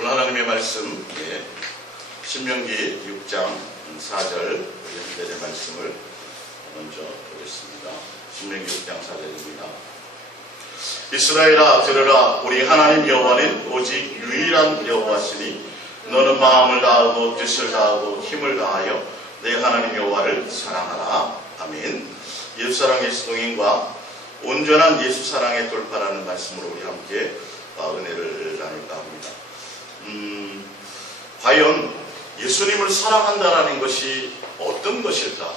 오늘 하나님의 말씀, 신명기 6장 4절 여러분들의 말씀을 먼저 보겠습니다. 신명기 6장 4절입니다. 이스라엘아 들으라. 우리 하나님 여호와는 오직 유일한 여호와시니 너는 마음을 다하고 뜻을 다하고 힘을 다하여 내 하나님 여호와를 사랑하라. 아멘. 예수사랑 예수동행과 온전한 예수사랑의 돌파라는 말씀으로 우리 함께 은혜를 나눌까 합니다. 과연 예수님을 사랑한다라는 것이 어떤 것일까?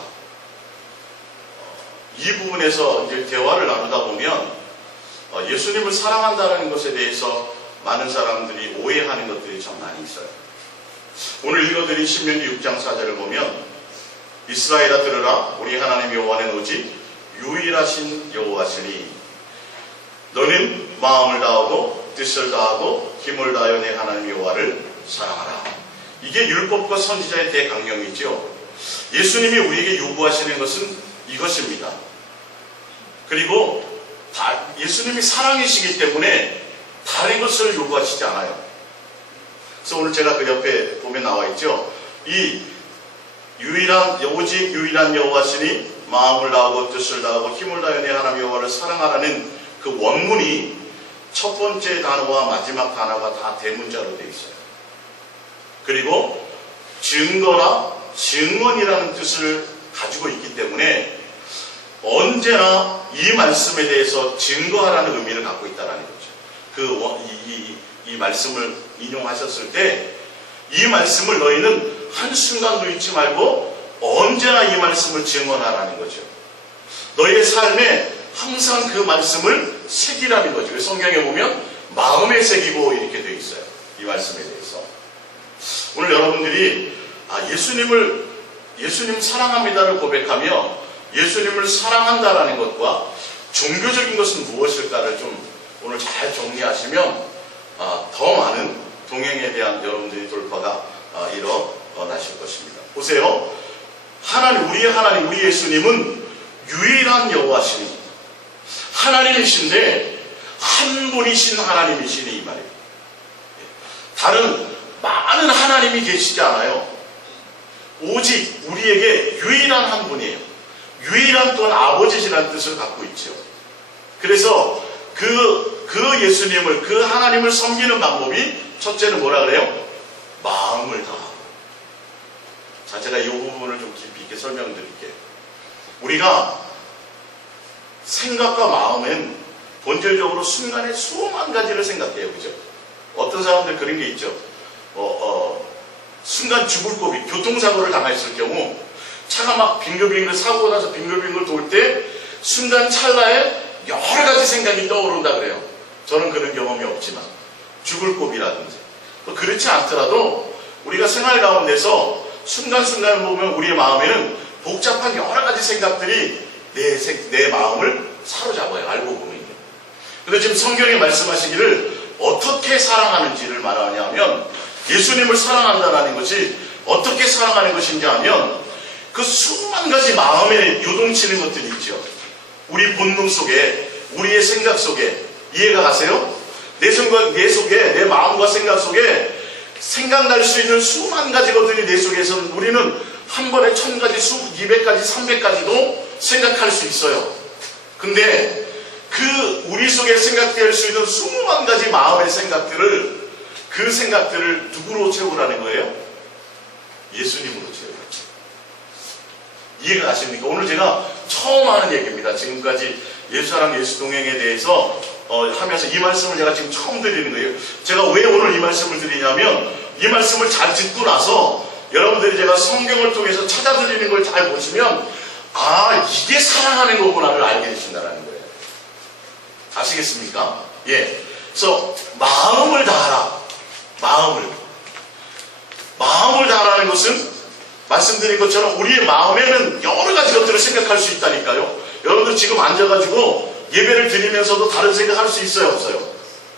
이 부분에서 이제 대화를 나누다 보면 예수님을 사랑한다라는 것에 대해서 많은 사람들이 오해하는 것들이 참 많이 있어요. 오늘 읽어드린 신명기 6장 4절을 보면 이스라엘아 들으라. 우리 하나님 여호와는 오직 유일하신 여호와시니 너는 마음을 다하고 뜻을 다하고 힘을 다하여 내 하나님 여호와를 사랑하라. 이게 율법과 선지자의 대강령이죠. 예수님이 우리에게 요구하시는 것은 이것입니다. 그리고 예수님이 사랑이시기 때문에 다른 것을 요구하시지 않아요. 그래서 오늘 제가 그 옆에 보면 나와 있죠. 이 오직 유일한 여호와시니 마음을 다하고 뜻을 다하고 힘을 다하여 내 하나님 여호와를 사랑하라는 그 원문이 첫 번째 단어와 마지막 단어가 다 대문자로 되어 있어요. 그리고 증거나 증언이라는 뜻을 가지고 있기 때문에 언제나 이 말씀에 대해서 증거하라는 의미를 갖고 있다는 거죠. 이 말씀을 인용하셨을 때 이 말씀을 너희는 한순간도 잊지 말고 언제나 이 말씀을 증언하라는 거죠. 너희의 삶에 항상 그 말씀을 새기라는 거죠. 성경에 보면 마음에 새기고 이렇게 되어 있어요. 이 말씀에 대해서. 오늘 여러분들이 예수님 사랑합니다를 고백하며 예수님을 사랑한다라는 것과 종교적인 것은 무엇일까를 좀 오늘 잘 정리하시면 더 많은 동행에 대한 여러분들의 돌파가 일어나실 것입니다. 보세요. 우리 예수님은 유일한 여호와시니 하나님이신데 한 분이신 하나님이시니 이 말이에요. 다른 많은 하나님이 계시지 않아요. 오직 우리에게 유일한 한 분이에요. 유일한 또한 아버지시라는 뜻을 갖고 있죠. 그래서 그 예수님을, 그 하나님을 섬기는 방법이 첫째는 뭐라 그래요? 마음을 다하고. 자, 제가 이 부분을 좀 깊이 있게 설명드릴게요. 우리가 생각과 마음은 본질적으로 순간에 수만 가지를 생각해요. 그죠? 어떤 사람들 그런 게 있죠. 순간 죽을 고비, 교통사고를 당했을 경우 차가 막 빙글빙글 사고가 나서 빙글빙글 돌 때 순간 찰나에 여러 가지 생각이 떠오른다 그래요. 저는 그런 경험이 없지만 죽을 고비라든지 그렇지 않더라도 우리가 생활 가운데서 순간순간 보면 우리의 마음에는 복잡한 여러 가지 생각들이 내 마음을 사로잡아요. 알고 보면. 근데 지금 성경에 말씀하시기를 어떻게 사랑하는지를 말하냐면 예수님을 사랑한다는 것이 어떻게 사랑하는 것인지 하면 그 수만 가지 마음에 요동치는 것들이 있죠. 우리 본능 속에, 우리의 생각 속에. 이해가 가세요? 내 속에, 내 마음과 생각 속에 생각날 수 있는 수만 가지 것들이 내 속에서는 우리는 한 번에 1000가지, 200가지, 300가지도 생각할 수 있어요. 근데 우리 속에 생각될 수 있는 수만 가지 마음의 생각들을, 그 생각들을 누구로 채우라는 거예요? 예수님으로 채우라는 거예요. 이해가 가십니까? 오늘 제가 처음 하는 얘기입니다. 지금까지 예수사랑 예수동행에 대해서 하면서 이 말씀을 제가 지금 처음 드리는 거예요. 제가 왜 오늘 이 말씀을 드리냐면 이 말씀을 잘 듣고 나서 여러분들이 제가 성경을 통해서 찾아드리는 걸 잘 보시면 이게 사랑하는 거구나를 알게 되신다는 거예요. 아시겠습니까? 예. 그래서 마음을 다하라. 마음을 다하라는 것은 말씀드린 것처럼 우리의 마음에는 여러 가지 것들을 생각할 수 있다니까요. 여러분들 지금 앉아가지고 예배를 드리면서도 다른 생각할 수 있어요, 없어요?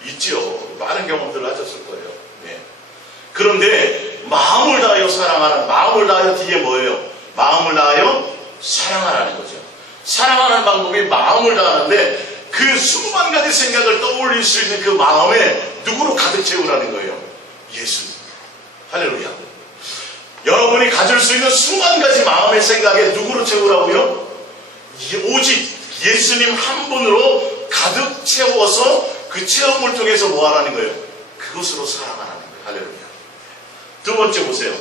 있지요. 많은 경험들을 하셨을 거예요. 네. 그런데 마음을 다하여 사랑하라는, 마음을 다하여 뒤에 뭐예요? 마음을 다하여 사랑하라는 거죠. 사랑하는 방법이 마음을 다하는데 그 수만 가지 생각을 떠올릴 수 있는 그 마음에 누구로 가득 채우라는 거예요? 예수님. 할렐루야. 여러분이 가질 수 있는 수만 가지 마음의 생각에 누구로 채우라고요? 오직 예수님 한 분으로 가득 채워서 그 체험을 통해서 뭐 하라는 거예요? 그것으로 살아가라는 거예요. 할렐루야. 두 번째 보세요.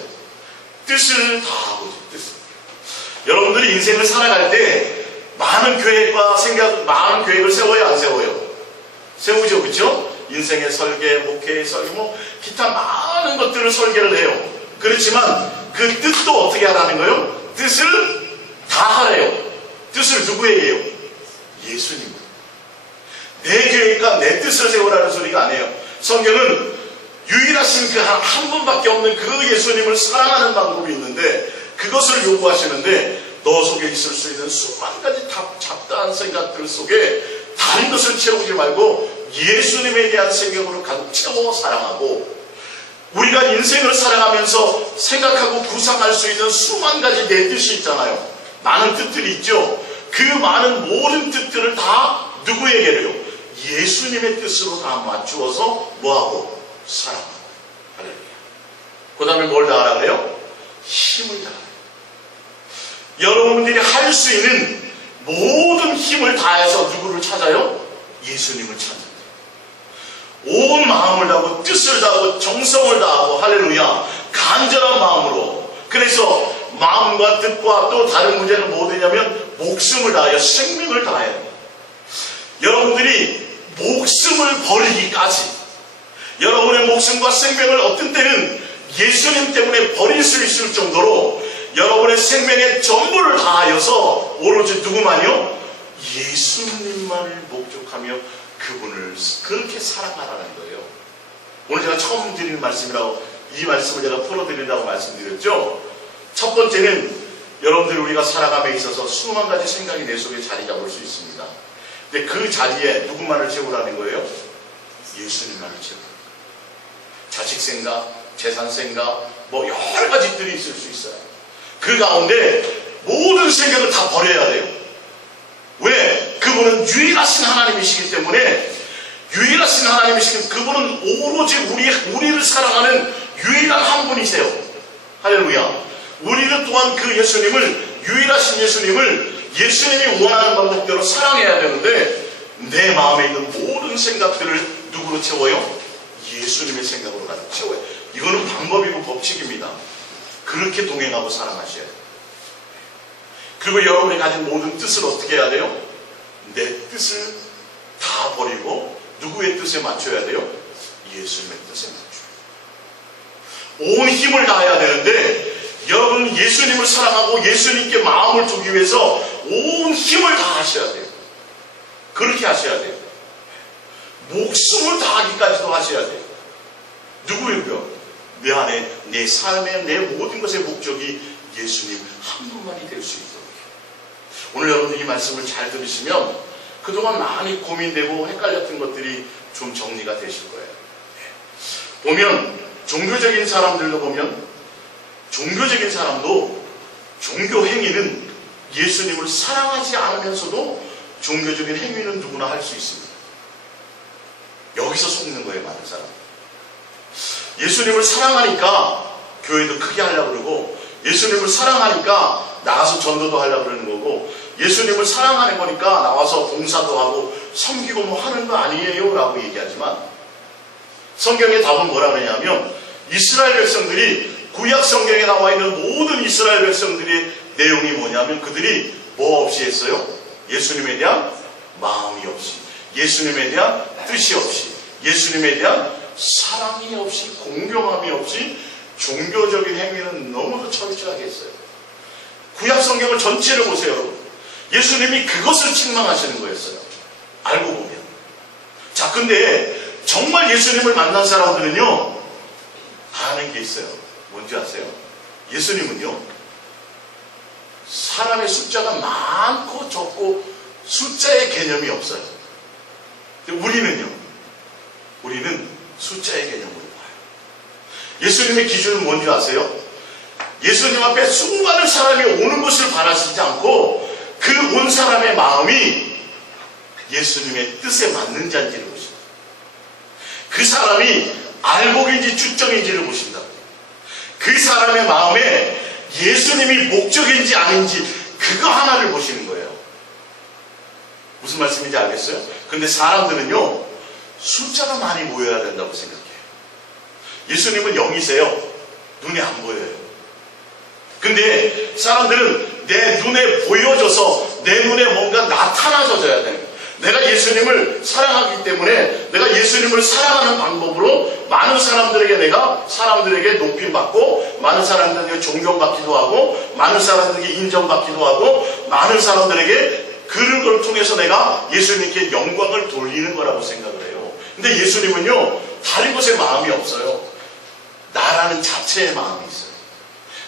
뜻을 다하고 뜻을. 여러분들이 인생을 살아갈 때 많은 계획과 생각, 많은 계획을 세워요, 안 세워요? 세우죠, 그렇죠? 인생의 설계, 목회의 설계, 뭐 기타 많은 것들을 설계를 해요. 그렇지만 그 뜻도 어떻게 하라는 거예요? 뜻을 다하래요. 뜻을 누구에게요? 예수님. 내 계획과 내 뜻을 세우라는 소리가 아니에요. 성경은 유일하신 그 한 분밖에 없는 그 예수님을 사랑하는 방법이 있는데 그것을 요구하시는데 너 속에 있을 수 있는 수만 가지 잡다한 생각들 속에 다른 것을 채우지 말고 예수님에 대한 생각으로 가득 채워 사랑하고 우리가 인생을 살아가면서 생각하고 구상할 수 있는 수만 가지 내 뜻이 있잖아요. 많은 뜻들이 있죠. 그 많은 모든 뜻들을 다 누구에게요? 예수님의 뜻으로 다 맞추어서 뭐하고? 사랑하고. 할렐루야. 그 다음에 뭘 다하라 그래요? 힘을 다하라. 여러분들이 할 수 있는 모든 힘을 다해서 누구를 찾아요? 예수님을 찾는다. 온 마음을 다하고 뜻을 다하고 정성을 다하고 할렐루야 간절한 마음으로. 그래서 마음과 뜻과 또 다른 문제는 뭐되냐면 목숨을 다하여 생명을 다해야 돼요. 여러분들이 목숨을 버리기까지 여러분의 목숨과 생명을 어떤 때는 예수님 때문에 버릴 수 있을 정도로 여러분의 생명의 전부를 다하여서 오로지 누구만요? 예수님만을 목적하며 그분을 그렇게 사랑하라는 거예요. 오늘 제가 처음 드리는 말씀이라고 이 말씀을 제가 풀어드린다고 말씀드렸죠. 첫 번째는 여러분들이 우리가 살아감에 있어서 수만 가지 생각이 내 속에 자리 잡을 수 있습니다. 근데 그 자리에 누구만을 채우라는 거예요? 예수님만을 채우라. 자식 생각, 재산 생각, 뭐 여러 가지들이 있을 수 있어요. 그 가운데 모든 생각을 다 버려야 돼요. 왜? 그분은 유일하신 하나님이시기 때문에 유일하신 하나님이시기 때문에 그분은 오로지 우리를 사랑하는 유일한 한 분이세요. 할렐루야. 우리는 또한 그 예수님을 유일하신 예수님이 원하는 방법대로 사랑해야 되는데 내 마음에 있는 모든 생각들을 누구로 채워요? 예수님의 생각으로 가득 채워요. 이거는 방법이고 법칙입니다. 그렇게 동행하고 사랑하셔야 돼요. 그리고 여러분이 가진 모든 뜻을 어떻게 해야 돼요? 내 뜻을 다 버리고 누구의 뜻에 맞춰야 돼요? 예수님의 뜻에 맞춰요. 온 힘을 다해야 되는데 여러분 예수님을 사랑하고 예수님께 마음을 두기 위해서 온 힘을 다하셔야 돼요. 그렇게 하셔야 돼요. 목숨을 다하기까지도 하셔야 돼요. 누구예요? 내 안에 내 삶의 내 모든 것의 목적이 예수님 한 분만이 될 수 있도록. 오늘 여러분들 이 말씀을 잘 들으시면 그동안 많이 고민되고 헷갈렸던 것들이 좀 정리가 되실 거예요. 보면 종교적인 사람들도 보면 종교적인 사람도 종교 행위는 예수님을 사랑하지 않으면서도 종교적인 행위는 누구나 할 수 있습니다. 여기서 속는 거예요, 많은 사람. 예수님을 사랑하니까 교회도 크게 하려고 그러고 예수님을 사랑하니까 나가서 전도도 하려고 그러는 거고 예수님을 사랑하는 거니까 나와서 봉사도 하고 섬기고 뭐 하는 거 아니에요 라고 얘기하지만 성경의 답은 뭐라 그러냐면 이스라엘 백성들이 구약 성경에 나와 있는 모든 이스라엘 백성들의 내용이 뭐냐면 그들이 뭐 없이 했어요? 예수님에 대한 마음이 없이 예수님에 대한 뜻이 없이 예수님에 대한 사랑이 없이 공경함이 없이 종교적인 행위는 너무도 철저하게 했어요. 구약 성경을 전체를 보세요. 예수님이 그것을 책망하시는 거였어요. 알고 보면. 자, 근데 정말 예수님을 만난 사람들은요 아는 게 있어요. 뭔지 아세요? 예수님은요 사람의 숫자가 많고 적고 숫자의 개념이 없어요. 근데 우리는 숫자의 개념으로 봐요. 예수님의 기준은 뭔지 아세요? 예수님 앞에 수많은 사람이 오는 것을 바라시지 않고 그 온 사람의 마음이 예수님의 뜻에 맞는 자인지를 보십니다. 그 사람이 알곡인지 주적인지를 보신다. 그 사람의 마음에 예수님이 목적인지 아닌지 그거 하나를 보시는 거예요. 무슨 말씀인지 알겠어요? 근데 사람들은요, 숫자가 많이 모여야 된다고 생각해요. 예수님은 영이세요. 눈에 안 보여요. 근데 사람들은 내 눈에 보여져서 내 눈에 뭔가 나타나져야 돼요. 내가 예수님을 사랑하기 때문에 내가 예수님을 사랑하는 방법으로 많은 사람들에게 내가 사람들에게 높임받고 많은 사람들에게 존경받기도 하고 많은 사람들에게 인정받기도 하고 많은 사람들에게 그런 걸 통해서 내가 예수님께 영광을 돌리는 거라고 생각을 해요. 근데 예수님은요, 다른 것에 마음이 없어요. 나라는 자체의 마음이 있어요.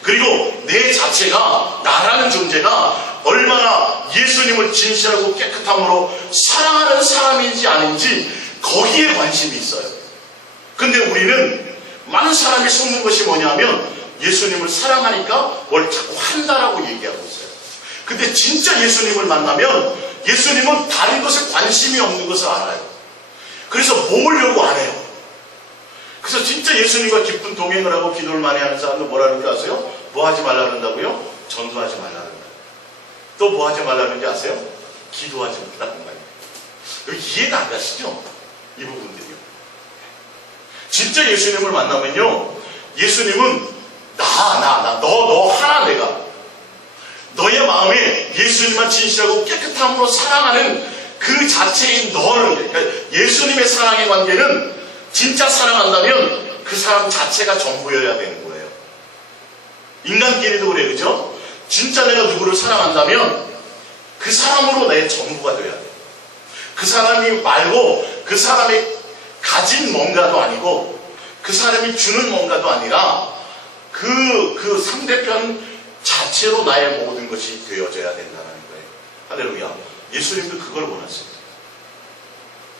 그리고 내 자체가, 나라는 존재가 얼마나 예수님을 진실하고 깨끗함으로 사랑하는 사람인지 아닌지 거기에 관심이 있어요. 근데 우리는 많은 사람이 속는 것이 뭐냐면 예수님을 사랑하니까 뭘 자꾸 한다라고 얘기하고 있어요. 근데 진짜 예수님을 만나면 예수님은 다른 것에 관심이 없는 것을 알아요. 그래서 모으려고 안 해요. 그래서 진짜 예수님과 깊은 동행을 하고 기도를 많이 하는 사람들 뭐라는 줄 아세요? 뭐 하지 말라 그런다고요? 전도하지 말라 그런다. 또 뭐 하지 말라는 줄 아세요? 기도하지 말라는 거예요. 이해가 안 가시죠? 이 부분들이요. 진짜 예수님을 만나면요, 예수님은 너 하나 내가 너의 마음에 예수님만 진실하고 깨끗함으로 사랑하는 그 자체인 너를, 그러니까 예수님의 사랑의 관계는 진짜 사랑한다면 그 사람 자체가 전부여야 되는 거예요. 인간끼리도 그래, 그죠? 진짜 내가 누구를 사랑한다면 그 사람으로 내 전부가 돼야 돼요. 그 사람이 말고 그 사람이 가진 뭔가도 아니고 그 사람이 주는 뭔가도 아니라 그 상대편 자체로 나의 모든 것이 되어져야 된다는 거예요. 할렐루야. 예수님도 그걸 원하십니다.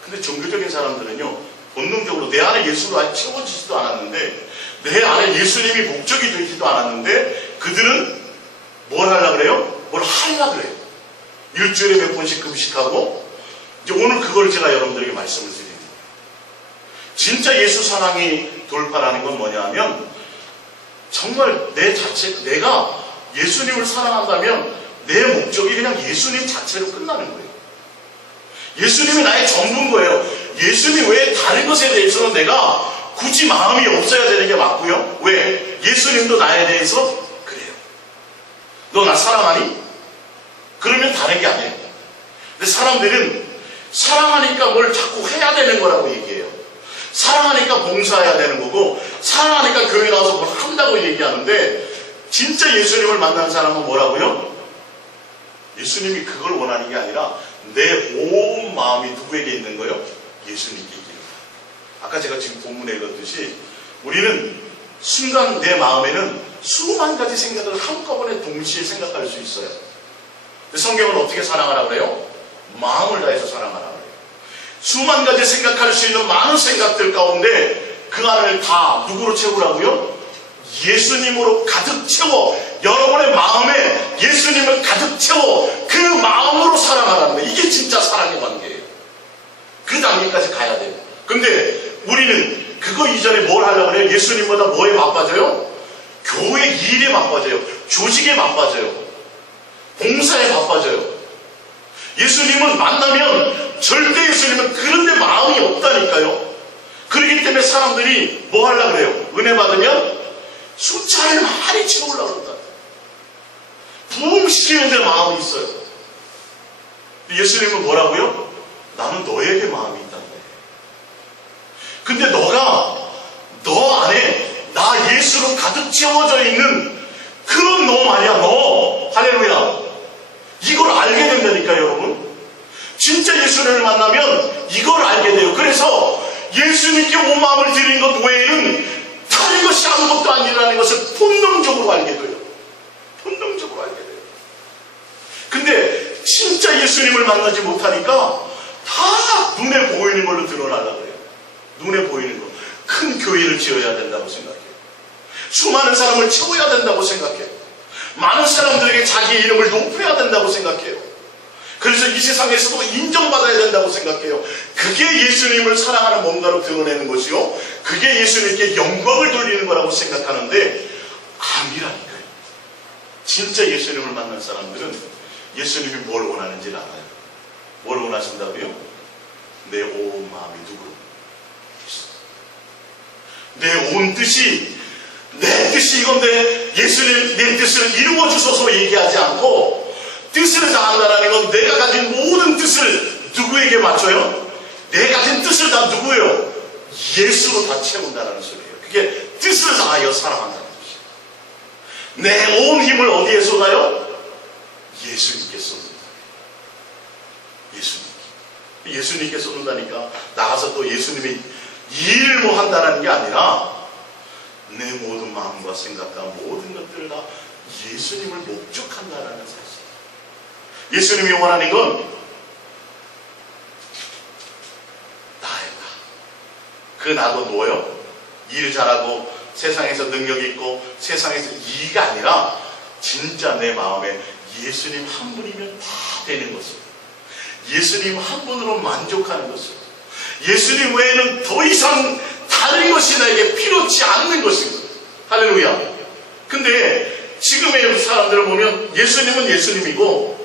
근데 종교적인 사람들은요, 본능적으로 내 안에 예수로 아예 채워지지도 않았는데, 내 안에 예수님이 목적이 되지도 않았는데, 그들은 뭘 하려고 그래요? 뭘 하려고 그래요. 일주일에 몇 번씩 금식하고, 이제 오늘 그걸 제가 여러분들에게 말씀을 드립니다. 진짜 예수 사랑이 돌파라는 건 뭐냐 하면, 정말 내 자체, 내가 예수님을 사랑한다면 내 목적이 그냥 예수님 자체로 끝나는 거예요. 예수님이 나의 전부인 거예요. 예수님 외에 다른 것에 대해서는 내가 굳이 마음이 없어야 되는 게 맞고요. 왜? 예수님도 나에 대해서 그래요. 너 나 사랑하니? 그러면 다른 게 아니에요. 근데 사람들은 사랑하니까 뭘 자꾸 해야 되는 거라고 얘기해요. 사랑하니까 봉사해야 되는 거고, 사랑하니까 교회 나와서 뭘 한다고 얘기하는데, 진짜 예수님을 만난 사람은 뭐라고요? 예수님이 그걸 원하는 게 아니라 내 온 마음이 누구에게 있는 거예요? 예수님께 있는 거예요. 아까 제가 지금 본문에 읽었듯이 우리는 순간 내 마음에는 수만 가지 생각을 한꺼번에 동시에 생각할 수 있어요. 성경은 어떻게 사랑하라고 그래요? 마음을 다해서 사랑하라고 그래요. 수만 가지 생각할 수 있는 많은 생각들 가운데 그 안을 다 누구로 채우라고요? 예수님으로 가득 채워, 여러분의 마음에 예수님을 가득 채워 그 마음으로 사랑하라는 거예요. 이게 진짜 사랑의 관계예요. 그 단계까지 가야 돼요. 근데 우리는 그거 이전에 뭘 하려고 해요? 예수님보다 뭐에 바빠져요? 교회 일에 바빠져요. 조직에 바빠져요. 봉사에 바빠져요. 예수님은 만나면 절대 예수님은 그런 데 마음이 없다니까요. 그렇기 때문에 사람들이 뭐 하려고 그래요? 은혜 받으면 숫자를 많이 채우려고 그런다. 부흥시키는 데 마음이 있어요. 예수님은 뭐라고요? 나는 너에게 마음이 있다는 거예요. 근데 너 안에 나 예수로 가득 채워져 있는 그런 너 말이야, 너. 할렐루야. 이걸 알게 된다니까요, 여러분. 진짜 예수님을 만나면 이걸 알게 돼요. 그래서 예수님께 온 마음을 드리는 것 외에는 다른 것이 아무것도 아니라는 것을 본능적으로 알게 돼요. 본능적으로 알게 돼요. 근데 진짜 예수님을 만나지 못하니까 다 눈에 보이는 걸로 드러나려고 해요. 눈에 보이는 거. 큰 교회를 지어야 된다고 생각해요. 수많은 사람을 채워야 된다고 생각해요. 많은 사람들에게 자기 이름을 높여야 된다고 생각해요. 그래서 이 세상에서도 인정받아야 된다고 생각해요. 그게 예수님을 사랑하는 뭔가로 드러내는 것이요, 그게 예수님께 영광을 돌리는 거라고 생각하는데 아니라니까요. 진짜 예수님을 만난 사람들은 예수님이 뭘 원하는지 알아요. 뭘 원하신다고요? 내 온 마음이 누구로? 내 온 뜻이, 내 뜻이 이건데 예수님 내 뜻을 이루어 주소서 얘기하지 않고, 뜻을 다한다는 건 내가 가진 모든 뜻을 누구에게 맞춰요? 내 가진 뜻을 다 누구예요? 예수로 다 채운다는 소리예요. 그게 뜻을 다하여 사랑한다는 것이에요. 내 온 힘을 어디에 쏟아요? 예수님께 쏟는다. 예수님께 쏟는다니까 나가서 또 예수님이 일을 뭐 한다는 게 아니라 내 모든 마음과 생각과 모든 것들을 다 예수님을 목적한다는 사실. 예수님이 원하는 건 나예요. 그 나도 뭐요? 일 잘하고 세상에서 능력 있고 세상에서 이익이 아니라 진짜 내 마음에 예수님 한 분이면 다 되는 것을, 예수님 한 분으로 만족하는 것을, 예수님 외에는 더 이상 다른 것이 나에게 필요치 않는 것입니다. 할렐루야. 근데 지금의 사람들을 보면 예수님은 예수님이고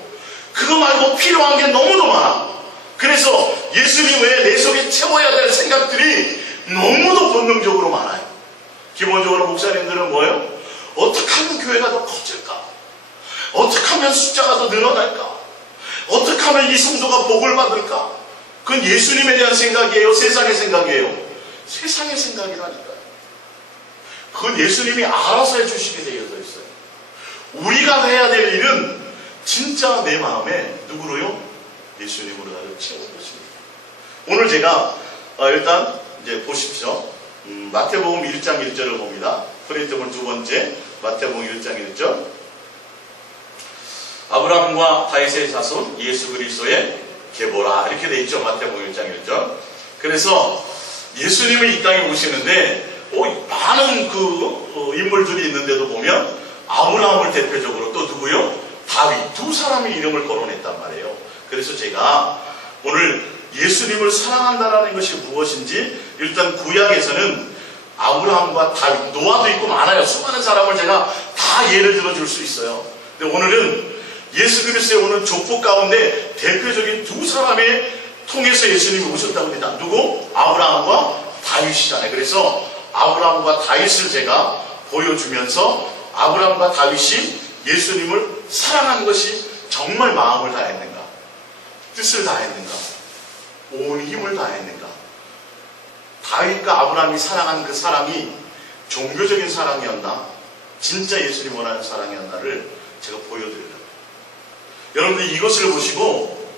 그거 말고 필요한 게 너무도 많아. 그래서 예수님 외에 내 속에 채워야 될 생각들이 너무도 본능적으로 많아요. 기본적으로 목사님들은 뭐예요? 어떻게 하면 교회가 더 커질까? 어떻게 하면 숫자가 더 늘어날까? 어떻게 하면 이 성도가 복을 받을까? 그건 예수님에 대한 생각이에요? 세상의 생각이에요? 세상의 생각이라니까요. 그건 예수님이 알아서 해주시게 되어져 있어요. 우리가 해야 될 일은 진짜 내 마음에 누구로요? 예수님으로 나를 채우는 것입니다. 오늘 제가 일단 이제 보십시오. 마태복음 1장 1절을 봅니다. 프린트물 두 번째 마태복음 1장 1절. 아브라함과 다윗의 자손 예수 그리스도의 계보라, 이렇게 돼 있죠. 마태복음 1장 1절. 그래서 예수님을 이 땅에 오시는데 많은 인물들이 있는데도 보면 아브라함을 대표적으로 또 누구요? 다윗, 두 사람의 이름을 거론했단 말이에요. 그래서 제가 오늘 예수님을 사랑한다는 것이 무엇인지, 일단 구약에서는 아브라함과 다윗, 노아도 있고 많아요. 수많은 사람을 제가 다 예를 들어줄 수 있어요. 근데 오늘은 예수 그리스도의 오는 족보 가운데 대표적인 두 사람의 통해서 예수님이 오셨다고 합니다. 누구? 아브라함과 다윗이잖아요. 그래서 아브라함과 다윗을 제가 보여주면서 아브라함과 다윗이 예수님을 사랑한 것이 정말 마음을 다했는가, 뜻을 다했는가, 온 힘을 다했는가, 다윗과 아브라함이 사랑한 그 사랑이 종교적인 사랑이었나, 진짜 예수님 원하는 사랑이었나를 제가 보여드리려고. 여러분들 이것을 보시고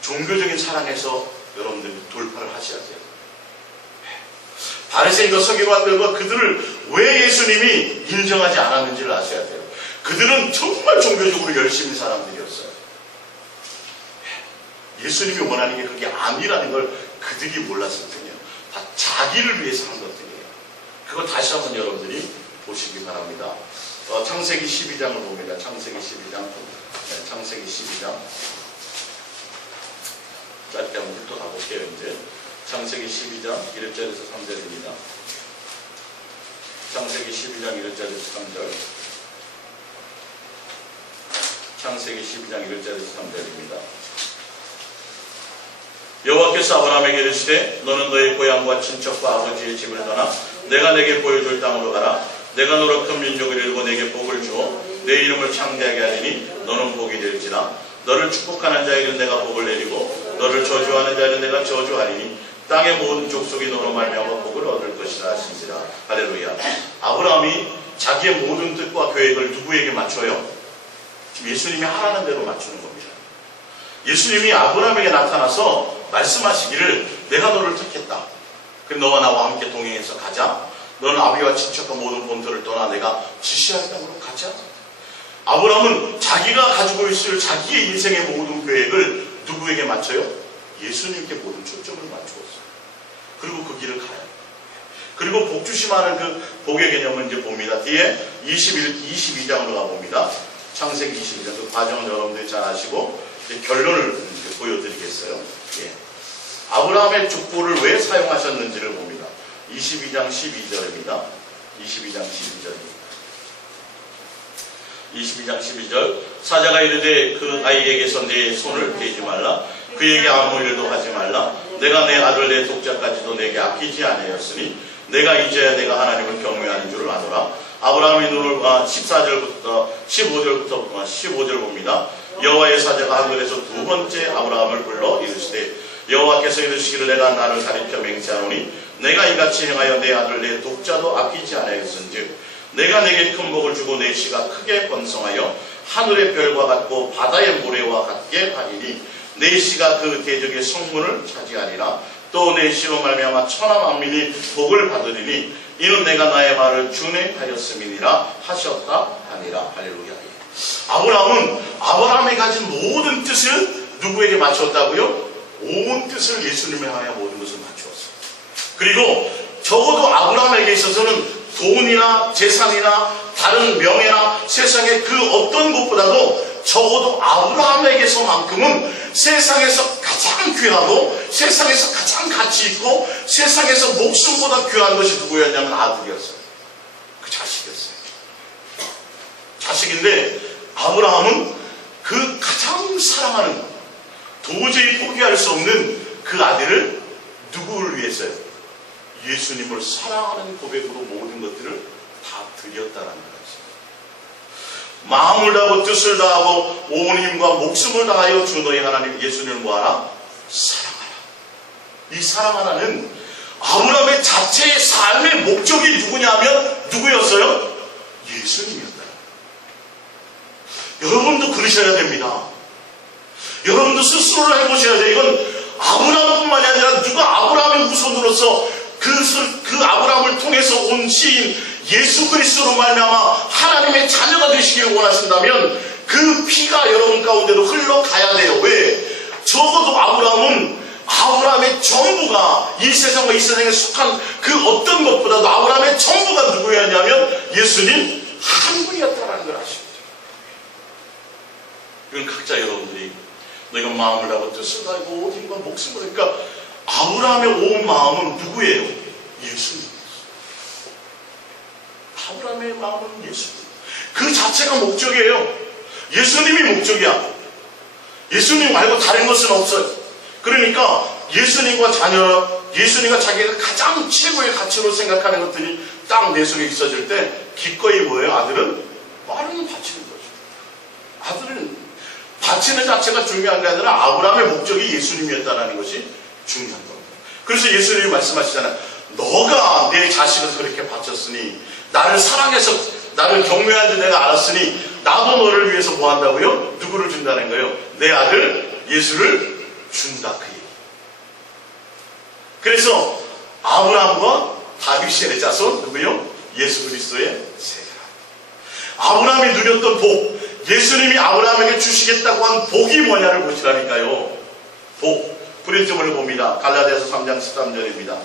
종교적인 사랑에서 여러분들이 돌파를 하셔야 돼요. 바리새인과 서기관들과 그들을 왜 예수님이 인정하지 않았는지를 아셔야 돼요. 그들은 정말 종교적으로 열심히 사람들이었어요. 예수님이 원하는 게 그게 아니라는 걸 그들이 몰랐을 뿐이에요. 다 자기를 위해서 한 것들이에요. 그거 다시 한번 여러분들이 보시기 바랍니다. 창세기 12장을 봅니다. 창세기 12장. 네, 창세기 12장. 짧게 한번 또 가볼게요. 이제 창세기 12장 1절에서 3절입니다. 창세기 12장 1절에서 3절. 창세기 12장 1절에서 3절입니다. 여호와께서 아브라함에게 이르시되 너는 너의 고향과 친척과 아버지의 집을 떠나 내가 내게 보여줄 땅으로 가라. 내가 너로 큰 민족을 이루고 내게 복을 주어 내 이름을 창대하게 하리니 너는 복이 될지라. 너를 축복하는 자에게는 내가 복을 내리고 너를 저주하는 자에게는 내가 저주하리니 땅의 모든 족속이 너로 말미암아 복을 얻을 것이라 하신지라. 할렐루야. 아브라함이 자기의 모든 뜻과 계획을 누구에게 맞춰요? 지금 예수님이 하라는 대로 맞추는 겁니다. 예수님이 아브라함에게 나타나서 말씀하시기를 내가 너를 택했다. 그럼 너와 나와 함께 동행해서 가자. 너는 아비와 친척과 모든 본토를 떠나 내가 지시할 땅으로 가자. 아브라함은 자기가 가지고 있을 자기의 인생의 모든 계획을 누구에게 맞춰요? 예수님께 모든 초점을 맞추었어요. 그리고 그 길을 가요. 그리고 복주심하는 그 복의 개념을 이제 봅니다. 뒤에 22장으로 가봅니다. 창세기 22장. 그 과정은 여러분들이 잘 아시고 이제 결론을 이제 보여드리겠어요. 예. 아브라함의 족보를 왜 사용하셨는지를 봅니다. 22장 12절입니다. 22장 12절입니다. 22장 12절 사자가 이르되 그 아이에게서 내 손을 떼지 말라. 그에게 아무 일도 하지 말라. 내가 내 아들 내 독자까지도 내게 아끼지 아니하였으니 내가 이제야 내가 하나님을 경외하는 줄을 아노라. 아브라함의 눈을 14절부터 15절 봅니다. 여호와의 사자가 하늘에서 두 번째 아브라함을 불러 이르시되 여호와께서 이르시기를 내가 나를 가리켜 맹세하노니 내가 이같이 행하여 내 아들 내 독자도 아끼지 아니하였은즉 내가 내게 큰 복을 주고 내 씨가 크게 번성하여 하늘의 별과 같고 바다의 모래와 같게 하리니 내 씨가 그 대적의 성문을 차지하리라. 또 내 씨로 말미암아 천하 만민이 복을 받으리니 이는 내가 나의 말을 준행하였음이니라 하셨다 하니라. 할렐루야. 아브라함은 아브라함이 가진 모든 뜻을 누구에게 맞췄다고요? 온 뜻을 예수님에 하여 모든 것을 맞추었어요. 그리고 적어도 아브라함에게 있어서는 돈이나 재산이나 다른 명예나 세상의 그 어떤 것보다도 적어도 아브라함에게서만큼은 세상에서 가장 귀하고 세상에서 가장 가치 있고 세상에서 목숨보다 귀한 것이 누구였냐면 아들이었어요. 그 자식이었어요. 자식인데 아브라함은 그 가장 사랑하는 도저히 포기할 수 없는 그 아들을 누구를 위해서요? 예수님을 사랑하는 고백으로 모든 것들을 다 드렸다는 거죠. 마음을 다하고 뜻을 다하고 온 힘과 목숨을 다하여 주 너희 하나님 예수님을 뭐하라? 사랑하라. 이 사랑하라는 아브라함의 자체의 삶의 목적이 누구냐면 누구였어요? 예수님이었다. 여러분도 그러셔야 됩니다. 여러분도 스스로를 해보셔야 돼요. 이건 아브라함뿐만이 아니라 누가 아브라함의 후손으로서 그 아브라함을 통해서 온 시인 예수 그리스도로 말미암아 하나님의 자녀가 되시기를 원하신다면 그 피가 여러분 가운데도 흘러가야 돼요. 왜? 적어도 아브라함의 전부가 이 세상과 이 세상에 속한 그 어떤 것보다도 아브라함의 전부가 누구였냐면 예수님 한 분이었다는 걸 아시죠? 이건 각자 여러분들이 너희가 마음을 다하고 뜻을 다하고 온 힘과 목숨을 그러니까 아브라함의 온 마음은 누구예요? 예수님. 아브라함의 마음은 예수님. 그 자체가 목적이에요. 예수님이 목적이야. 예수님 말고 다른 것은 없어요. 그러니까 예수님과 자녀, 예수님과 자기가 가장 최고의 가치로 생각하는 것들이 딱 내 속에 있어질 때 기꺼이 뭐예요? 아들은 말은 바치는 거죠. 아들은 바치는 자체가 중요한 게 아니라 아브라함의 목적이 예수님이었다는 것이 중요한 겁니다. 그래서 예수님이 말씀하시잖아요. 너가 내 자식을 그렇게 바쳤으니 나를 사랑해서 나를 경외하는 줄 내가 알았으니 나도 너를 위해서 뭐 한다고요? 누구를 준다는 거예요? 내 아들 예수를 준다 그 얘기. 그래서 아브라함과 다윗의 자손 누구요? 예수 그리스도의 세자라. 아브라함이 누렸던 복, 예수님이 아브라함에게 주시겠다고 한 복이 뭐냐를 보시라니까요. 복, 프린트물을 봅니다. 갈라디아서 3장 13절입니다.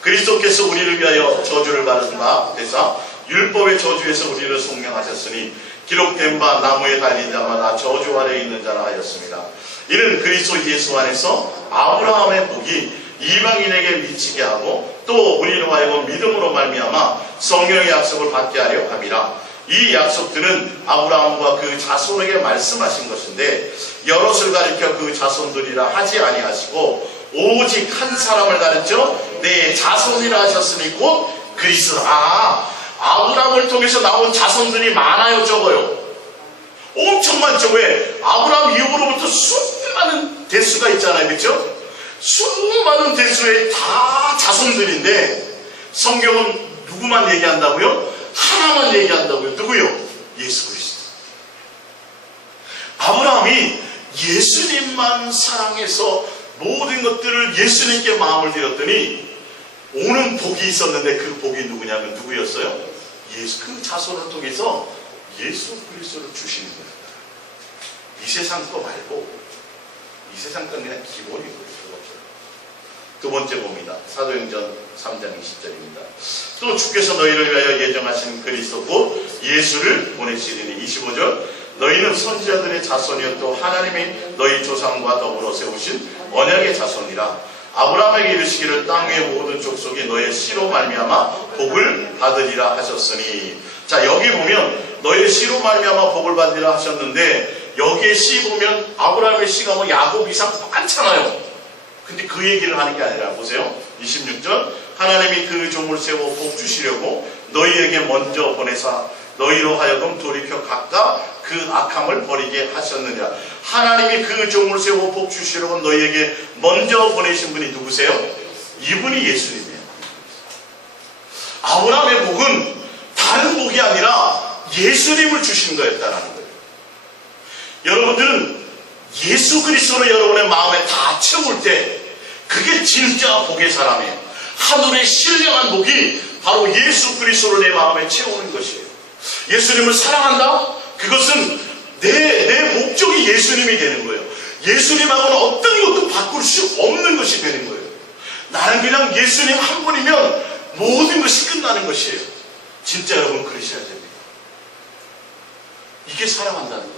그리스도께서 우리를 위하여 저주를 받은 바 되사 율법의 저주에서 우리를 속량하셨으니 기록된 바 나무에 달린 자마다 저주 아래에 있는 자라 하였습니다. 이는 그리스도 예수 안에서 아브라함의 복이 이방인에게 미치게 하고 또 우리로 하여금 믿음으로 말미암아 성령의 약속을 받게 하려 함이라. 이 약속들은 아브라함과 그 자손에게 말씀하신 것인데 여럿을 가리켜 그 자손들이라 하지 아니하시고 오직 한 사람을 가르쳐 내 자손이라 하셨으니 곧 그리스도라. 아브라함을 통해서 나온 자손들이 많아요, 적어요? 엄청 많죠. 왜? 아브라함 이후로부터 수많은 대수가 있잖아요, 그렇죠? 수많은 대수의 다 자손들인데 성경은 누구만 얘기한다고요? 하나만 얘기한다고요. 누구요? 예수 그리스도. 아브라함이 예수님만 사랑해서 모든 것들을 예수님께 마음을 드렸더니 오는 복이 있었는데 그 복이 누구냐면 누구였어요? 예수. 그 자손을 통해서 예수 그리스도를 주시는 거예요. 이 세상 거 말고 이 세상 건 그냥 기본이고요. 두 번째 봅니다. 사도행전 3장 20절입니다. 또 주께서 너희를 위하여 예정하신 그리스도 곧 예수를 보내시리니 25절 너희는 선지자들의 자손이요 또 하나님이 너희 조상과 더불어 세우신 언약의 자손이라. 아브라함에게 이르시기를 땅 위의 모든 족속이 너의 씨로 말미암아 복을 받으리라 하셨으니. 자, 여기 보면 너의 씨로 말미암아 복을 받으리라 하셨는데, 여기에 씨 보면 아브라함의 씨가 뭐 야곱 이상 많잖아요. 근데 그 얘기를 하는 게 아니라 보세요. 26절, 하나님이 그 종을 세워 복 주시려고 너희에게 먼저 보내사 너희로 하여금 돌이켜 각각 그 악함을 버리게 하셨느니라. 하나님이 그 종을 세워 복 주시려고 너희에게 먼저 보내신 분이 누구세요? 이분이 예수님이에요. 아브라함의 복은 다른 복이 아니라 예수님을 주신 거였다라는 거예요. 여러분들은 예수 그리스도를 여러분의 마음에 다 채울 때 그게 진짜 복의 사람이에요. 하늘의 신령한 복이 바로 예수 그리스도를 내 마음에 채우는 것이에요. 예수님을 사랑한다? 그것은 내 목적이 예수님이 되는 거예요. 예수님하고는 어떤 것도 바꿀 수 없는 것이 되는 거예요. 나는 그냥 예수님 한 분이면 모든 것이 끝나는 것이에요. 진짜 여러분 그러셔야 됩니다. 이게 사랑한다는 거예요.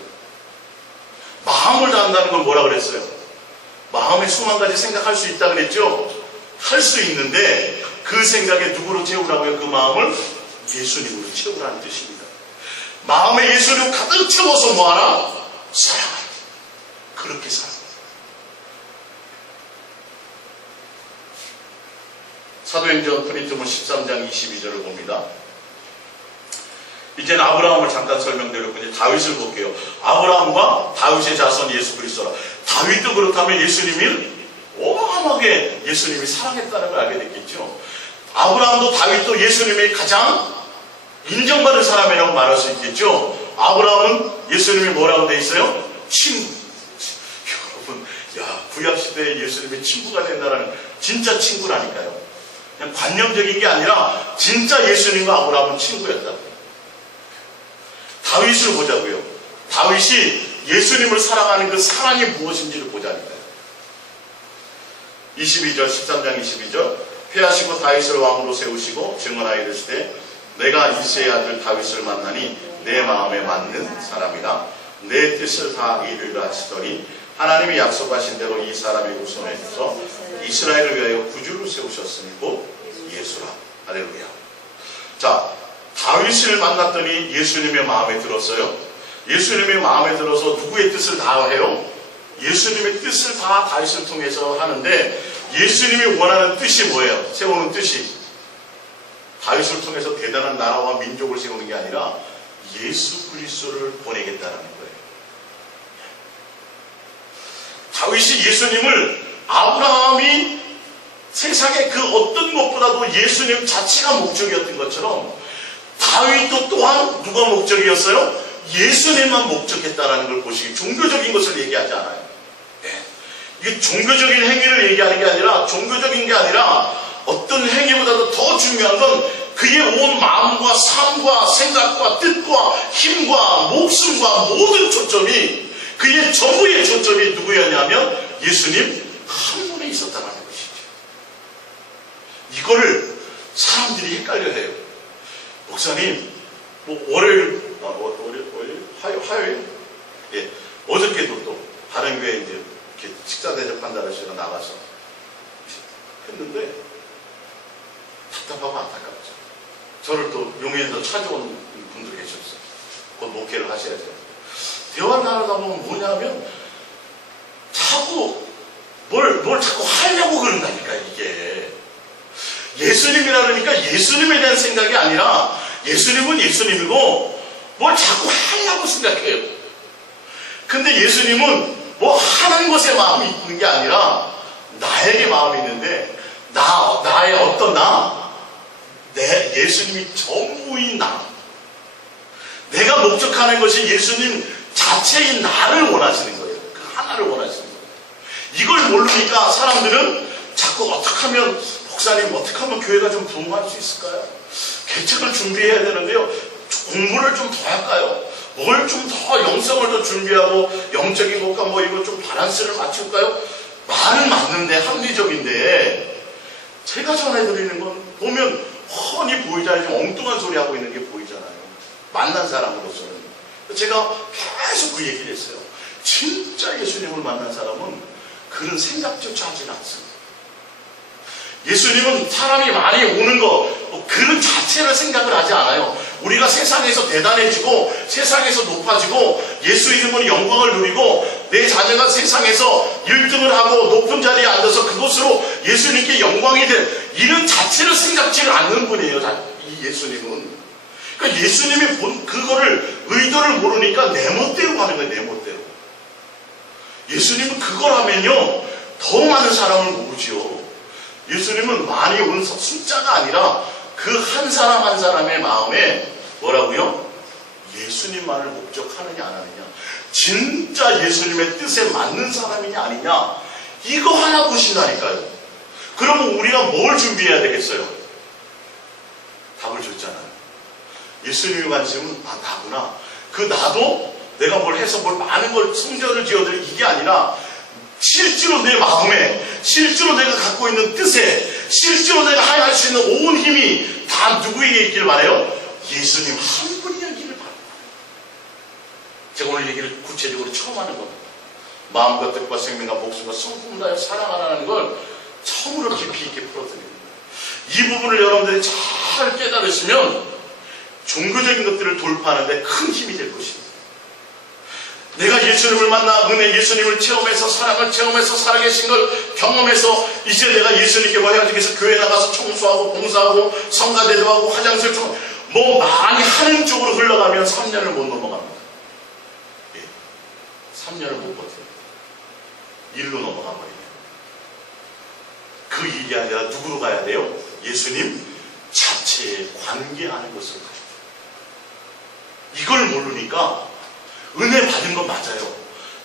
마음을 다한다는 건 뭐라 그랬어요? 마음에 수만 가지 생각할 수 있다 그랬죠? 할 수 있는데 그 생각에 누구로 채우라고요? 그 마음을 예수님으로 채우라는 뜻입니다. 마음에 예수를 가득 채워서 뭐하라? 사랑하라. 그렇게 살아라. 사도행전 프린트본 13장 22절을 봅니다. 이제는 아브라함을 잠깐 설명드렸고 이제 다윗을 볼게요. 아브라함과 다윗의 자손 예수 그리스도라. 다윗도 그렇다면 예수님을 어마어마하게 예수님이 사랑했다는 걸 알게 됐겠죠. 아브라함도 다윗도 예수님이 가장 인정받은 사람이라고 말할 수 있겠죠. 아브라함은 예수님이 뭐라고 돼 있어요? 친구. 여러분, 구약시대에 예수님이 친구가 된다는 진짜 친구라니까요. 그냥 관념적인 게 아니라 진짜 예수님과 아브라함은 친구였다고요. 다윗을 보자고요. 다윗이 예수님을 사랑하는 그 사랑이 무엇인지를 보자니까요. 22절, 13장 22절. 패하시고 다윗을 왕으로 세우시고 증언하여 이르시되 내가 이새의 아들 다윗을 만나니 내 마음에 맞는 사람이라 내 뜻을 다 이루리라 하시더니 하나님이 약속하신 대로 이 사람의 후손에 주서 이스라엘을 위하여 구주를 세우셨으니 곧 예수라. 할렐루야. 자, 다윗을 만났더니 예수님의 마음에 들었어요. 예수님의 마음에 들어서 누구의 뜻을 다 해요? 예수님의 뜻을 다 다윗을 통해서 하는데 예수님이 원하는 뜻이 뭐예요? 세우는 뜻이 다윗을 통해서 대단한 나라와 민족을 세우는 게 아니라 예수 그리스도를 보내겠다는 거예요. 다윗이 예수님을 아브라함이 세상의 그 어떤 것보다도 예수님 자체가 목적이었던 것처럼 다윗도 또한 누가 목적이었어요? 예수님만 목적했다라는 걸 보시기, 종교적인 것을 얘기하지 않아요. 네. 이게 종교적인 행위를 얘기하는 게 아니라, 종교적인 게 아니라 어떤 행위보다도 더 중요한 건 그의 온 마음과 삶과 생각과 뜻과 힘과 목숨과 모든 초점이, 그의 전부의 초점이 누구였냐면 예수님 한 분에 있었다는 것이죠. 이거를 사람들이 헷갈려 해요. 목사님, 월요일, 화요일? 예, 어저께도 또 다른 교회 이제 이렇게 식사 대접한다는 시간 나가서 했는데 답답하고 안타깝죠. 저를 또 용인에서 찾아온 분들 계셨어요. 곧 목회를 하셔야죠. 대화를 나누다 보면 뭐냐면 자꾸 뭘 자꾸 하려고 그런다니까. 이게 예수님이라 그러니까 예수님에 대한 생각이 아니라 예수님은 예수님이고 뭘 자꾸 하려고 생각해요. 근데 예수님은 뭐 하는 것에 마음이 있는 게 아니라 나에게 마음이 있는데 나의 어떤 내 예수님이 전부인 나, 내가 목적하는 것이 예수님 자체인 나를 원하시는 거예요. 그 하나를 원하시는 거예요. 이걸 모르니까 사람들은 자꾸 어떻게 하면, 목사님 어떻게 하면 교회가 좀 부흥할 수 있을까요? 개척을 준비해야 되는데요, 공부를 좀 더 할까요? 뭘 좀 더 영성을 더 준비하고 영적인 것과 뭐 이거 좀 밸런스를 맞출까요? 말은 맞는데 합리적인데 제가 전해드리는 건 보면 훤히 보이잖아요. 좀 엉뚱한 소리 하고 있는 게 보이잖아요. 만난 사람으로서는. 제가 계속 그 얘기를 했어요. 진짜 예수님을 만난 사람은 그런 생각조차 하진 않습니다. 예수님은 사람이 많이 오는 거 그런 자체를 생각을 하지 않아요. 우리가 세상에서 대단해지고 세상에서 높아지고 예수 이름으로 영광을 누리고 내 자녀가 세상에서 1등을 하고 높은 자리에 앉아서 그것으로 예수님께 영광이 된 이런 자체를 생각지를 않는 분이에요. 이 예수님은. 그러니까 예수님이 본 그거를 의도를 모르니까 내 멋대로 하는 거예요. 내 멋대로. 예수님은 그걸 하면요 더 많은 사람을 모으지요. 예수님은 많이 온 숫자가 아니라 그 한 사람 한 사람의 마음에 뭐라고요? 예수님만을 목적하느냐 안 하느냐, 진짜 예수님의 뜻에 맞는 사람이냐 아니냐, 이거 하나 보신다니까요. 그러면 우리가 뭘 준비해야 되겠어요? 답을 줬잖아요. 예수님의 관심은 나구나. 그 나도 내가 뭘 해서 뭘 많은 걸 성전을 지어드릴 이게 아니라 실제로 내 마음에, 실제로 내가 갖고 있는 뜻에, 실제로 내가 할 수 있는 온 힘이 다 누구에게 있기를 바라요? 예수님 한 분이었기를 바랍니다. 제가 오늘 얘기를 구체적으로 처음 하는 겁니다. 마음과 뜻과 생명과 목숨과 성품을 다해 사랑하라는 걸 처음으로 깊이 있게 풀어드립니다. 이 부분을 여러분들이 잘 깨달으시면 종교적인 것들을 돌파하는 데 큰 힘이 될 것입니다. 내가 예수님을 만나 은혜 예수님을 체험해서 사랑을 체험해서 살아계신 걸 경험해서 이제 내가 예수님께 뭐 해가지고 교회 나가서 청소하고 봉사하고 성가대도 하고 화장실 좀 뭐 많이 하는 쪽으로 흘러가면 3년을 못 넘어갑니다. 예. 3년을 못 버텨요. 일로 넘어가 버리면 그 일이 아니라 누구로 가야 돼요? 예수님 자체에 관계하는 것으로 가야 돼요. 이걸 모르니까 은혜 받은 건 맞아요.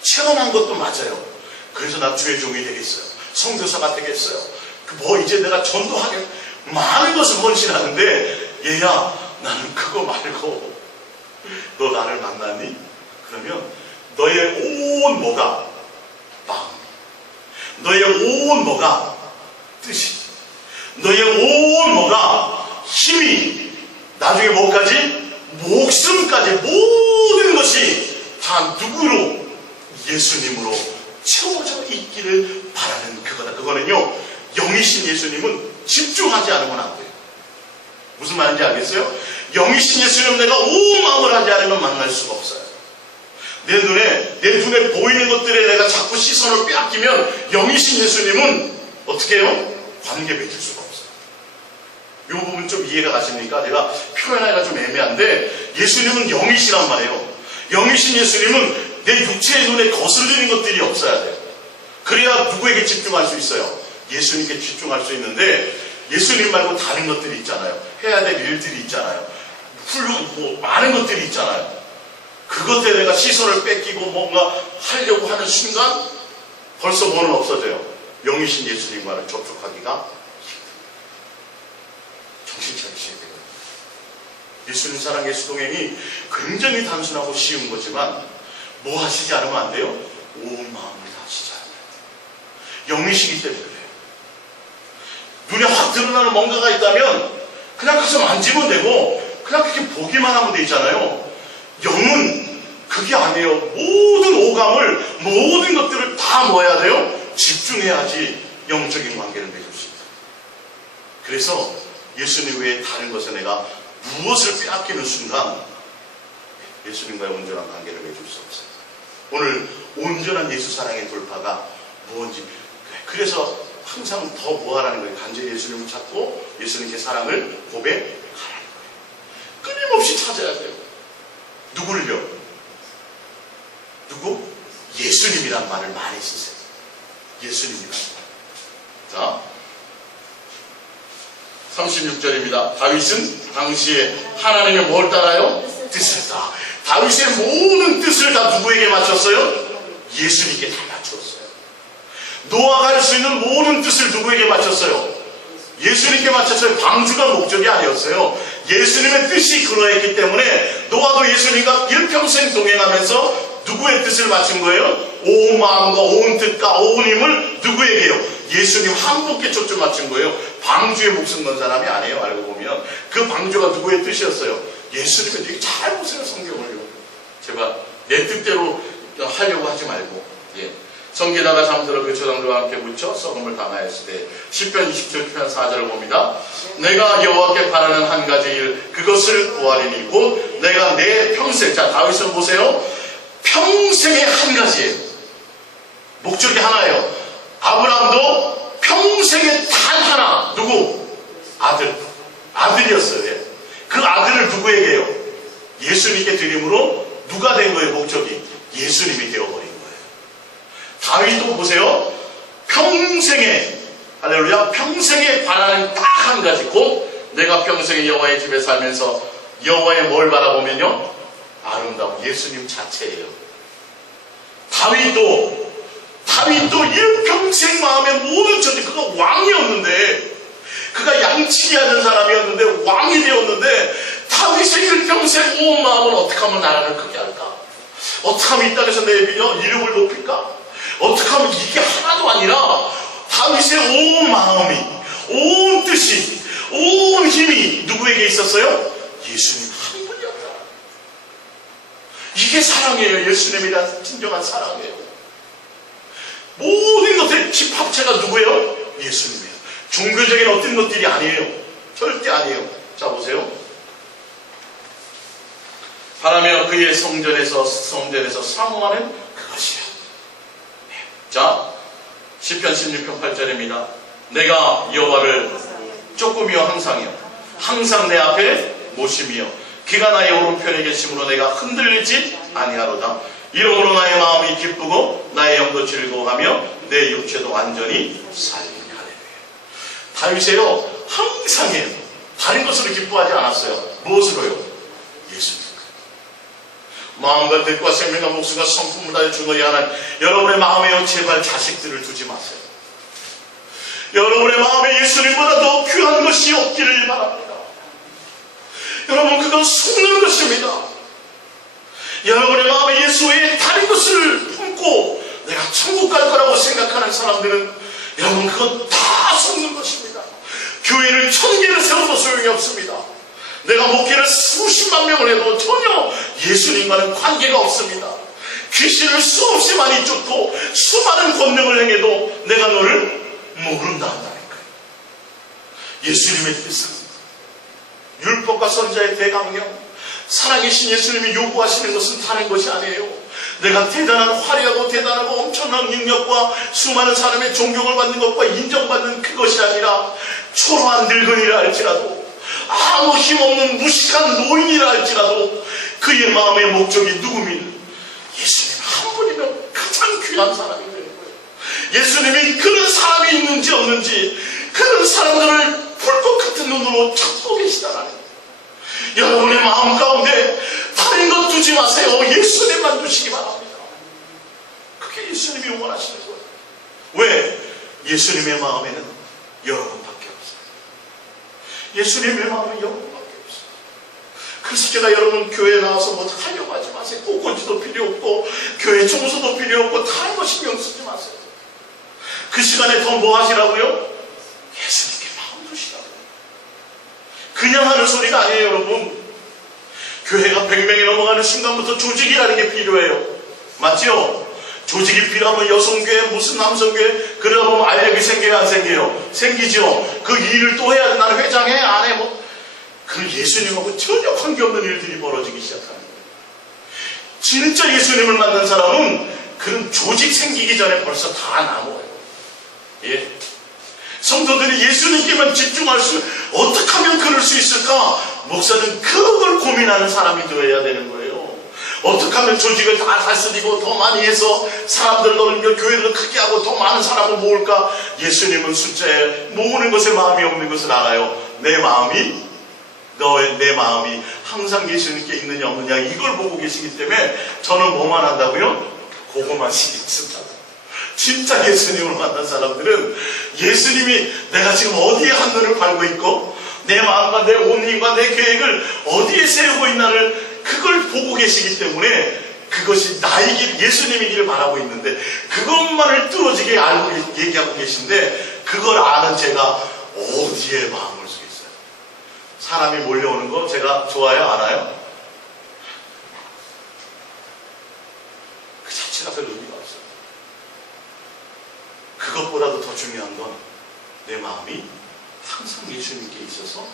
체험한 것도 맞아요. 그래서 나 주의 종이 되겠어요. 선교사가 되겠어요. 뭐 이제 내가 전도하게 많은 것을 헌신하는데 얘야 나는 그거 말고 너 나를 만났니? 그러면 너의 온 뭐가 마음, 너의 온 뭐가 뜻이, 너의 온 뭐가 힘이, 나중에 뭐까지? 목숨까지 모든 것이 다 누구로? 예수님으로 채워져 있기를 바라는 그거다. 그거는요, 영이신 예수님은 집중하지 않으면 안 돼요. 무슨 말인지 알겠어요? 영이신 예수님은 내가 온 마음을 하지 않으면 만날 수가 없어요. 내 눈에 보이는 것들에 내가 자꾸 시선을 빼앗기면 영이신 예수님은 어떻게 해요? 관계 맺을 수가 없어요. 이 부분 좀 이해가 가십니까? 내가 표현하기가 좀 애매한데 예수님은 영이시란 말이에요. 영이신 예수님은 내 육체의 눈에 거슬리는 것들이 없어야 돼요. 그래야 누구에게 집중할 수 있어요? 예수님께 집중할 수 있는데 예수님 말고 다른 것들이 있잖아요. 해야 될 일들이 있잖아요. 많은 것들이 있잖아요. 그것에 내가 시선을 뺏기고 뭔가 하려고 하는 순간 벌써 뭐는 없어져요? 영이신 예수님과는 접촉하기가 정신 차리셔야 돼요. 예수님 사랑 예수 동행이 굉장히 단순하고 쉬운 거지만 뭐 하시지 않으면 안 돼요? 온 마음을 다 하시지 않아요. 영이시기 때문에 그래요. 눈에 확 드러나는 뭔가가 있다면 그냥 가서 만지면 되고 그냥 그렇게 보기만 하면 되잖아요. 영은 그게 아니에요. 모든 오감을, 모든 것들을 다 뭐 해야 돼요? 집중해야지 영적인 관계를 맺을 수 있다. 그래서 예수님 외에 다른 것에 내가 무엇을 빼앗기는 순간 예수님과의 온전한 관계를 맺을 수 없어요. 오늘 온전한 예수 사랑의 돌파가 무엇인지, 그래서 항상 더 뭐하라는 거예요? 간절히 예수님을 찾고 예수님께 사랑을 고백하라는 거예요. 끊임없이 찾아야 돼요. 누구를요? 누구? 예수님이란 말을 많이 쓰세요. 예수님이란 말. 자, 36절입니다. 다윗은 당시에 하나님의 뭘 따라요? 뜻을 따라. 다윗의 모든 뜻을 다 누구에게 맞췄어요? 예수님께 다 맞췄어요. 노아가 할 수 있는 모든 뜻을 누구에게 맞췄어요? 예수님께 맞췄어요. 방주가 목적이 아니었어요. 예수님의 뜻이 그러했기 때문에 노아도 예수님과 일평생 동행하면서 누구의 뜻을 맞춘 거예요? 온 마음과 온 뜻과 온 힘을 누구에게요? 예수님 한 분께 초점 맞춘 거예요. 방주에 목숨 건 사람이 아니에요. 알고 보면 그 방주가 누구의 뜻이었어요? 예수님의 뜻. 잘 보세요. 성경을요. 제발 내 뜻대로 하려고 하지 말고, 예. 성기다가 잠들어 그 조상들과 함께 묻혀 썩음을 당하였을 때, 시편 27편 4절을 봅니다. 내가 여호와께 바라는 한 가지 일, 그것을 구하리니 곧 내가 내 평생, 자 다윗을 보세요. 평생의 한 가지예요. 목적이 하나예요. 아브라함도 평생의 단 하나, 누구? 아들이었어요. 예. 그 아들을 누구에게요? 예수님께 드림으로 누가 된 거예요? 목적이 예수님이 되어버린 거예요. 다윗도 보세요. 평생에, 할렐루야, 평생에 바라는 딱 한 가지, 곧 내가 평생에 여호와의 집에 살면서 여호와의 뭘 바라보면요? 아름다운 예수님 자체예요. 다윗도 일평생 마음에 모든 전제, 그가 왕이었는데, 그가 양치기 하는 사람이었는데 왕이 되었는데, 다윗의 일평생 온 마음은 어떻게 하면 나라를 크게 할까? 어떻게 하면 이 땅에서 내 이름을 높일까? 어떻게 하면 이게 하나도 아니라 다윗의 온 마음이, 온 뜻이, 온 힘이 누구에게 있었어요? 예수님 한 분이었다. 이게 사랑이에요. 예수님에 대한 진정한 사랑이에요. 모든 것들의 집합체가 누구예요? 예수님이에요. 종교적인 어떤 것들이 아니에요. 절대 아니에요. 자 보세요. 바라며 그의 성전에서 사모하는 그것이야. 네. 자, 시편 16편 8절입니다. 내가 여호와를 조금이요 항상 내 앞에 모심이요 그가 나의 오른편에 계심으로 내가 흔들리지 아니하로다. 이러므로 나의 마음이 기쁘고 나의 영도 즐거워하며 내 육체도 완전히 살리니 하리라. 다윗이요 항상이에요. 다른 것으로 기뻐하지 않았어요. 무엇으로요? 예수님. 마음과 뜻과 생명과 목숨과 성품을 다해 주노니 하나님, 여러분의 마음에요 제발 자식들을 두지 마세요. 여러분의 마음에 예수님보다 더 귀한 것이 없기를 바랍니다. 여러분, 그건 속는 것입니다. 여러분의 마음에 예수 외에 다른 것을 품고 내가 천국 갈 거라고 생각하는 사람들은, 여러분, 그건 다 속는 것입니다. 교회를 1000개를 세워도 소용이 없습니다. 내가 목회를 수십만 명을 해도 전혀 예수님과는 관계가 없습니다. 귀신을 수없이 많이 쫓고 수많은 권능을 행해도 내가 너를 모른다 한다니까요. 예수님의 뜻은 율법과 선지자의 대강령, 살아계신 예수님이 요구하시는 것은 다른 것이 아니에요. 내가 대단한 화려하고 대단하고 엄청난 능력과 수많은 사람의 존경을 받는 것과 인정받는 그것이 아니라, 초라한 늙은이라 할지라도, 아무 힘없는 무식한 노인이라 할지라도 그의 마음의 목적이 누구면 예수님 한 분이면 가장 귀한 사람이 되는 거예요. 예수님이 그런 사람이 있는지 없는지, 그런 사람들을 불꽃 같은 눈으로 찾고 계시다라는 거예요. 여러분의 마음 가운데 다른 것 두지 마세요. 예수님만 두시기 바랍니다. 그게 예수님이 원하시는 거예요. 왜? 예수님의 마음에는 여러분밖에 없어요. 예수님의 마음은 여러분밖에 없어요. 그래서 제가 여러분 교회에 나와서 뭐 하려고 하지 마세요. 꽃꽂이도 필요 없고 교회 청소도 필요 없고 다른 거 신경 쓰지 마세요. 그 시간에 더 뭐 하시라고요? 예수님께 마음 두시라고요. 그냥 하는 소리가 아니에요. 여러분, 교회가 100명이 넘어가는 순간부터 조직이라는 게 필요해요. 맞죠? 조직이 필요하면 여성교회, 무슨 남성교회, 그러다 보면 알력이 생겨요, 안 생겨요? 생기죠. 그 일을 또 해야 돼. 나는 회장해, 안 해, 뭐. 그 예수님하고 전혀 관계없는 일들이 벌어지기 시작하는 거예요. 진짜 예수님을 만난 사람은 그런 조직 생기기 전에 벌써 다 나눠요. 예. 성도들이 예수님께만 집중할 어떻게 하면 그럴 수 있을까? 목사는 그걸 고민하는 사람이 되어야 되는 거예요. 어떻게 하면 조직을 다 다스리고 더 많이 해서 사람들을 넘겨 교회를 크게 하고 더 많은 사람을 모을까? 예수님은 숫자에 모으는 것에 마음이 없는 것을 알아요. 내 마음이 항상 예수님께 있느냐 없느냐 이걸 보고 계시기 때문에 저는 뭐만 한다고요? 그거만 신경 쓴다고. 진짜 예수님을 만난 사람들은 예수님이 내가 지금 어디에 한눈을 팔고 있고 내 마음과 내 온 힘과 내 계획을 어디에 세우고 있나를 그걸 보고 계시기 때문에 그것이 나의 길, 예수님의 길을 바라고 있는데 그것만을 뚫어지게 알고 얘기하고 계신데 그걸 아는 제가 어디에 마음을 쓰겠어요? 사람이 몰려오는 거 제가 좋아요? 알아요? 내 마음이 항상 예수님께 있어서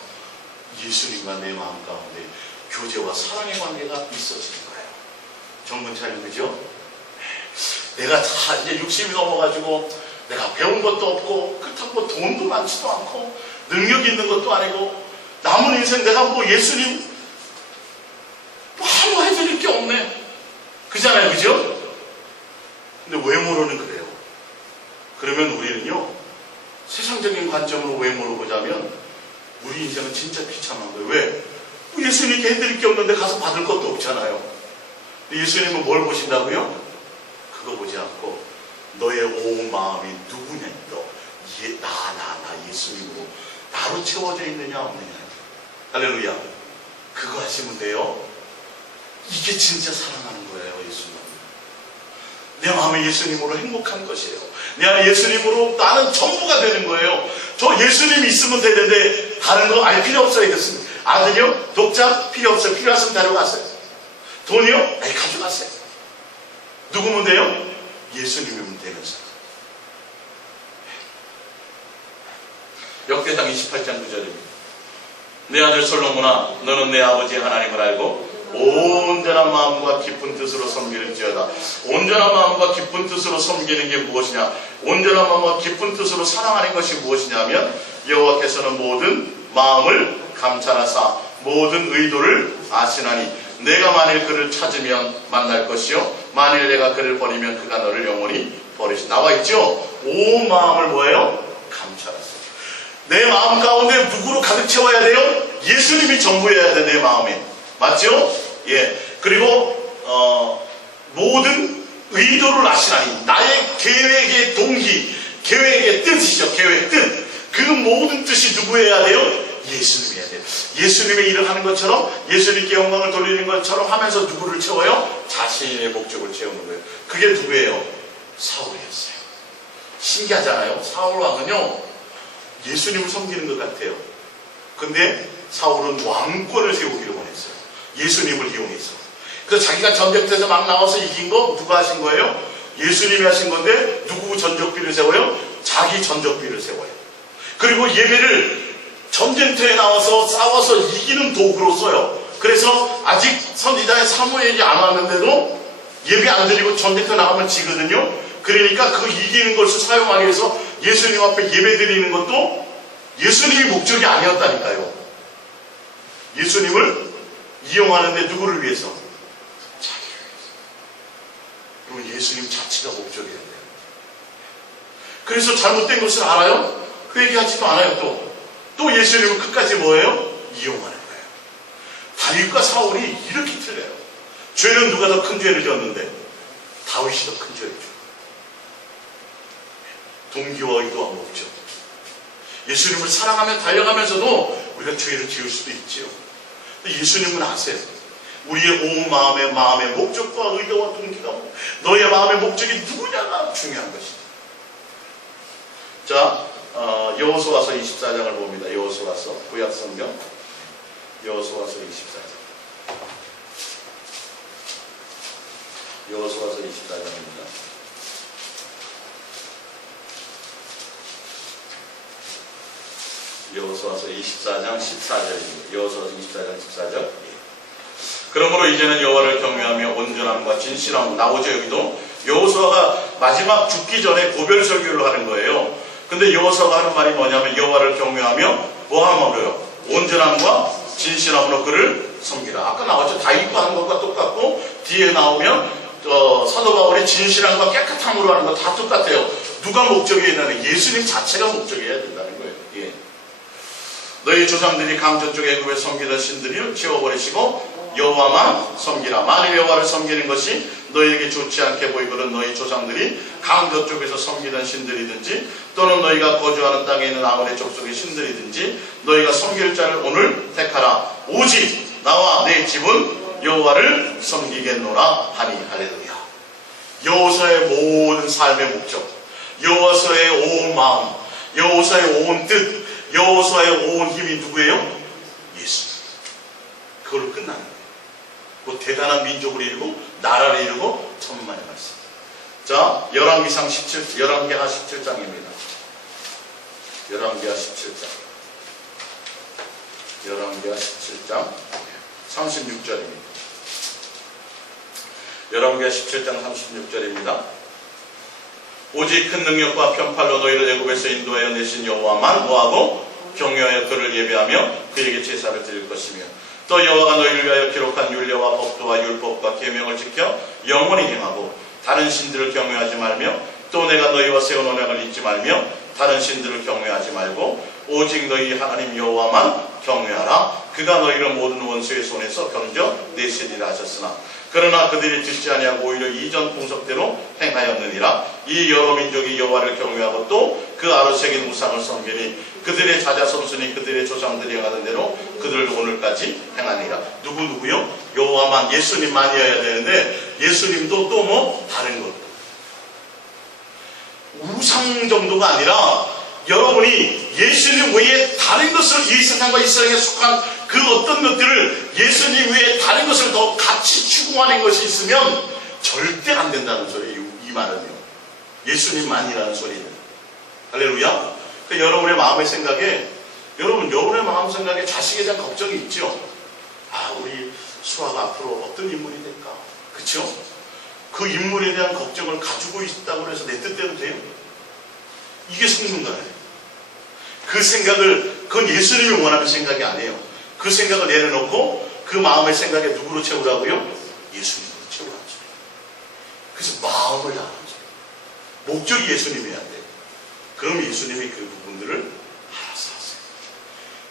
예수님과 내 마음 가운데 교제와 사랑의 관계가 있어지는 거예요. 정근찬님, 그죠? 내가 다 이제 60이 넘어가지고 내가 배운 것도 없고 그렇다고 돈도 많지도 않고 능력 있는 것도 아니고 남은 인생 내가 뭐 예수님 뭐 하루 해드릴 게 없네. 그잖아요, 그죠? 근데 외모로는 그래요. 그러면 우리는요, 세상적인 관점으로 외모를 보자면 우리 인생은 진짜 비참한 거예요. 왜? 뭐 예수님께 해드릴 게 없는데 가서 받을 것도 없잖아요. 예수님은 뭘 보신다고요? 그거 보지 않고 너의 온 마음이 누구냐, 나 예수님으로 나로 채워져 있느냐 없느냐. 할렐루야. 그거 하시면 돼요. 이게 진짜 사랑하는 거예요. 예수님. 내 마음이 예수님으로 행복한 것이에요. 내 안에 예수님으로 나는 전부가 되는 거예요. 저 예수님이 있으면 되는데 다른 거 알 필요 없어요. 이랬습니다. 아들이요? 독자? 필요 없어요. 필요하시면 데려가세요. 돈이요? 아이, 가져가세요. 누구면 돼요? 예수님이면 되는 사람. 역대상 28장 9절입니다. 내 아들 솔로몬아, 너는 내 아버지 하나님을 알고 온전한 마음과 깊은 뜻으로 섬기는지어다. 온전한 마음과 깊은 뜻으로 섬기는 게 무엇이냐? 온전한 마음과 깊은 뜻으로 사랑하는 것이 무엇이냐면 여호와께서는 모든 마음을 감찰하사 모든 의도를 아시나니 내가 만일 그를 찾으면 만날 것이요 만일 내가 그를 버리면 그가 너를 영원히 버리시. 나와 있죠? 온 마음을 뭐예요? 감찰하세요. 내 마음 가운데 누구로 가득 채워야 돼요? 예수님이 전부여야 돼. 내 마음에. 맞죠? 예. 그리고 모든 의도를 아시나니 나의 계획의 동기, 계획의 뜻이죠. 계획 뜻. 그 모든 뜻이 누구여야 돼요? 예수님이어야 돼요. 예수님의 일을 하는 것처럼 예수님께 영광을 돌리는 것처럼 하면서 누구를 채워요? 자신의 목적을 채우는 거예요. 그게 누구예요? 사울이었어요. 신기하잖아요. 사울 왕은요, 예수님을 섬기는 것 같아요. 근데 사울은 왕권을 세우기를 원했어요. 예수님을 이용해서. 그래서 자기가 전쟁터에서 막 나와서 이긴 거 누가 하신 거예요? 예수님이 하신 건데 누구 전적비를 세워요? 자기 전적비를 세워요. 그리고 예배를 전쟁터에 나와서 싸워서 이기는 도구로 써요. 그래서 아직 선지자의 사무엘이 안 왔는데도 예배 안 드리고 전쟁터 나가면 지거든요. 그러니까 그 이기는 것을 사용하기 위해서 예수님 앞에 예배 드리는 것도 예수님이 목적이 아니었다니까요. 예수님을 이용하는데 누구를 위해서? 자기를 위해서. 그리고 예수님 자체가 목적이어야 돼요. 그래서 잘못된 것을 알아요? 회개하지도 않아요. 또 예수님은 끝까지 뭐예요? 이용하는 거예요. 다윗과 사울이 이렇게 틀려요. 죄는 누가 더 큰 죄를 지었는데? 다윗이 더 큰 죄를 지었어요. 동기와 의도와 목적. 예수님을 사랑하며 달려가면서도 우리가 죄를 지을 수도 있지요. 예수님은 아세요. 우리의 온 마음의 목적과 의도와 동기가 너의 마음의 목적이 누구냐가 중요한 것이다. 자, 여호수아서 24장을 봅니다. 여호수아서 구약성경 여호수아서 24장. 여호수아서 24장입니다. 여호수아서 24장 14절입니다. 여호수아서 24장 14절. 그러므로 이제는 여호와를 경외하며 온전함과 진실함. 나오죠, 여기도. 여호수아가 마지막 죽기 전에 고별 설교를 하는 거예요. 근데 여호수아가 하는 말이 뭐냐면 여호와를 경외하며 뭐함으로요? 온전함과 진실함으로 그를 섬기라. 아까 나왔죠. 다윗과 하는 것과 똑같고 뒤에 나오면 사도 바울이 진실함과 깨끗함으로 하는 거 다 똑같아요. 누가 목적이어야 되는? 예수님 자체가 목적이어야 된다는 거예요. 예. 너희 조상들이 강저쪽에 애굽에 섬기던 신들을 지워버리시고 여호와만 섬기라. 만일 여호와를 섬기는 것이 너희에게 좋지 않게 보이거든 너희 조상들이 강저쪽에서 섬기던 신들이든지 또는 너희가 거주하는 땅에 있는 아모레 족속의 신들이든지 너희가 섬길 자를 오늘 택하라. 오직 나와 내 집은 여호와를 섬기겠노라 하니. 할렐루야. 여호수아의 모든 삶의 목적, 여호수아의 온 마음, 여호수아의 온 뜻, 여호수아의 온 힘이 누구예요? 예수. 그걸로 끝나는 거예요. 뭐 대단한 민족을 이루고 나라를 이루고 천만의 말씀. 자, 열왕기하 17장입니다. 열왕기하 17장. 열왕기하 17장 36절입니다. 열왕기하 17장 36절입니다. 오직 큰 능력과 편팔로 너희를 애굽에서 인도하여 내신 여호와만 뭐하고 경외하여 그를 예배하며 그에게 제사를 드릴 것이며 또 여호와가 너희를 위하여 기록한 율례와 법도와 율법과 계명을 지켜 영원히 행하고 다른 신들을 경외하지 말며 또 내가 너희와 세운 언약을 잊지 말며 다른 신들을 경외하지 말고 오직 너희 하나님 여호와만 경외하라. 그가 너희를 모든 원수의 손에서 건져 내시리라 하셨으나 그러나 그들이 듣지 아니하고 오히려 이전 풍속대로 행하였느니라. 이 여러 민족이 여호와를 경외하고 또 그 아르색인 우상을 섬기니 그들의 자자손손이 그들의 조상들이 행하던 대로 그들도 오늘까지 행하니라. 누구요? 여호와만, 예수님만이어야 되는데 예수님도 또 뭐 다른 것, 우상 정도가 아니라 여러분이 예수님 외에 다른 것을, 이 세상과 이 세상에 속한 그 어떤 것들을 예수님 외에 다른 것을 더 같이 추구하는 것이 있으면 절대 안 된다는 소리예요. 이 말은요, 예수님만이라는 소리는. 할렐루야. 그러니까 여러분의 마음의 생각에, 여러분의 마음 생각에 자식에 대한 걱정이 있죠. 아, 우리 수아가 앞으로 어떤 인물이 될까? 그쵸? 그 인물에 대한 걱정을 가지고 있다고 해서 내 뜻대로 돼요? 이게 성문가예요. 그 생각을, 그건 예수님이 원하는 생각이 아니에요. 그 생각을 내려놓고 그 마음의 생각에 누구로 채우라고요? 예수님으로 채우라는 소리예요. 그래서 마음을 다하는 소리예요. 목적이 예수님이어야 돼요. 그럼 예수님이 그 부분들을 알아서 하세요.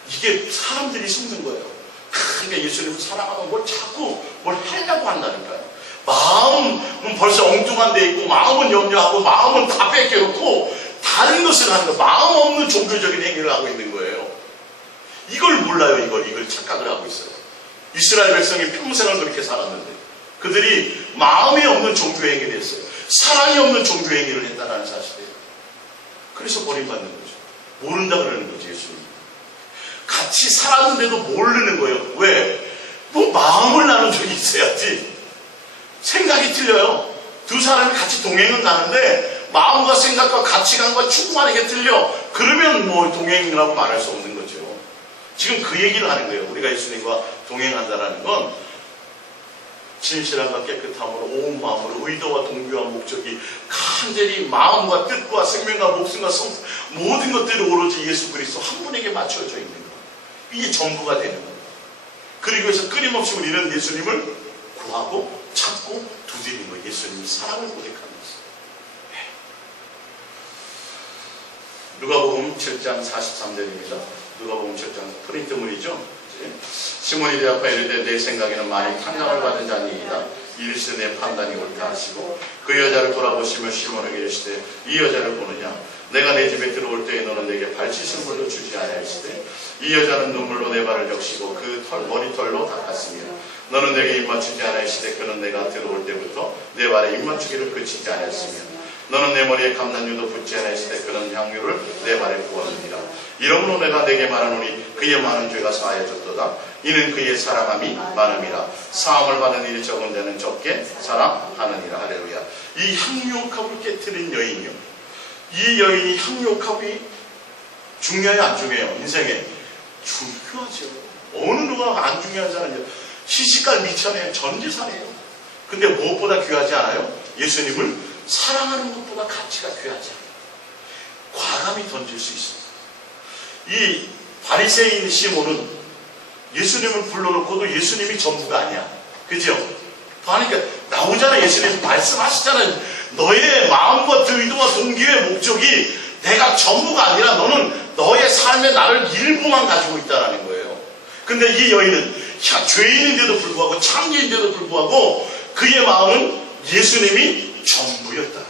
이게 사람들이 속는 거예요. 그러니까 예수님을 사랑하면 뭘 자꾸 뭘 하려고 한다니까요. 마음은 벌써 엉뚱한 데 있고, 마음은 염려하고, 마음은 다 뺏겨놓고 다른 것을 하는 거예요. 마음 없는 종교적인 행위를 하고 있는 거예요. 이걸 몰라요. 이걸 착각을 하고 있어요. 이스라엘 백성이 평생을 그렇게 살았는데 그들이 마음이 없는 종교 행위를 했어요. 사랑이 없는 종교 행위를 했다는 사실이에요. 그래서 버림받는 거죠. 모른다 그러는 거죠. 예수님 같이 살았는데도 모르는 거예요. 왜? 뭐 마음을 나눈 적이 있어야지. 생각이 틀려요. 두 사람이 같이 동행은 가는데 마음과 생각과 가치관과 추구하는 게 틀려. 그러면 뭐 동행이라고 말할 수 없는 거죠. 지금 그 얘기를 하는 거예요. 우리가 예수님과 동행한다는 건 진실함과 깨끗함으로 온 마음으로 의도와 동기와 목적이 간절히 마음과 뜻과 생명과 목숨과 모든 것들이 오로지 예수 그리스도 한 분에게 맞춰져 있는 거예요. 이게 전부가 되는 거예요. 그리고 해서 끊임없이 우리는 예수님을 구하고 찾고 두드리는 거예요. 예수님 사랑을 고백하는 것이에요. 누가복음 7장 43절입니다. 누가복음 7장 프린트물이죠. 시몬이 대답하여 이르되 내 생각에는 많이 탕감을 받은 자니이다. 이르시되 내 판단이 옳다 하시고 그 여자를 돌아보시며 시몬에게 이르시되 이 여자를 보느냐? 내가 내 집에 들어올 때에 너는 내게 발짓을 물로 주지 아니하시되 이 여자는 눈물로 내 발을 적시고 그 머리털로 닦았으며 너는 내게 입맞추지 아니하시되 그는 내가 들어올 때부터 내 발에 입맞추기를 그치지 아니하였으며 너는 내 머리에 감난유도 붓지 아니하시되 그는 향유를 내 발에 부었느니라. 이러므로 내가 내게 말하노니 그의 많은 죄가 사하여졌도다. 이는 그의 사랑함이 많음이라. 사함을 받은 일이 적은 자는 적게 사랑하느니라. 할렐루야. 이 향유옥합을 깨뜨린 여인이요, 이 여인이 향유옥합이 중요해요 안 중요해요? 인생에 중요하죠. 어느 누가 안 중요한 사람이요? 시집갈 미천이에요. 전재산이에요. 근데 무엇보다 귀하지 않아요? 예수님을 사랑하는 것보다 가치가 귀하지 않아요. 과감히 던질 수 있어요. 이 바리새인 시몬은 예수님을 불러놓고도 예수님이 전부가 아니야. 그죠? 그러니까 나오잖아. 예수님 말씀하시잖아요. 너의 마음과 의도와 동기의 목적이 내가 전부가 아니라 너는 너의 삶의 나를 일부만 가지고 있다는 거예요. 근데 이 여인은 죄인인데도 불구하고 창기인데도 불구하고 그의 마음은 예수님이 전부였다.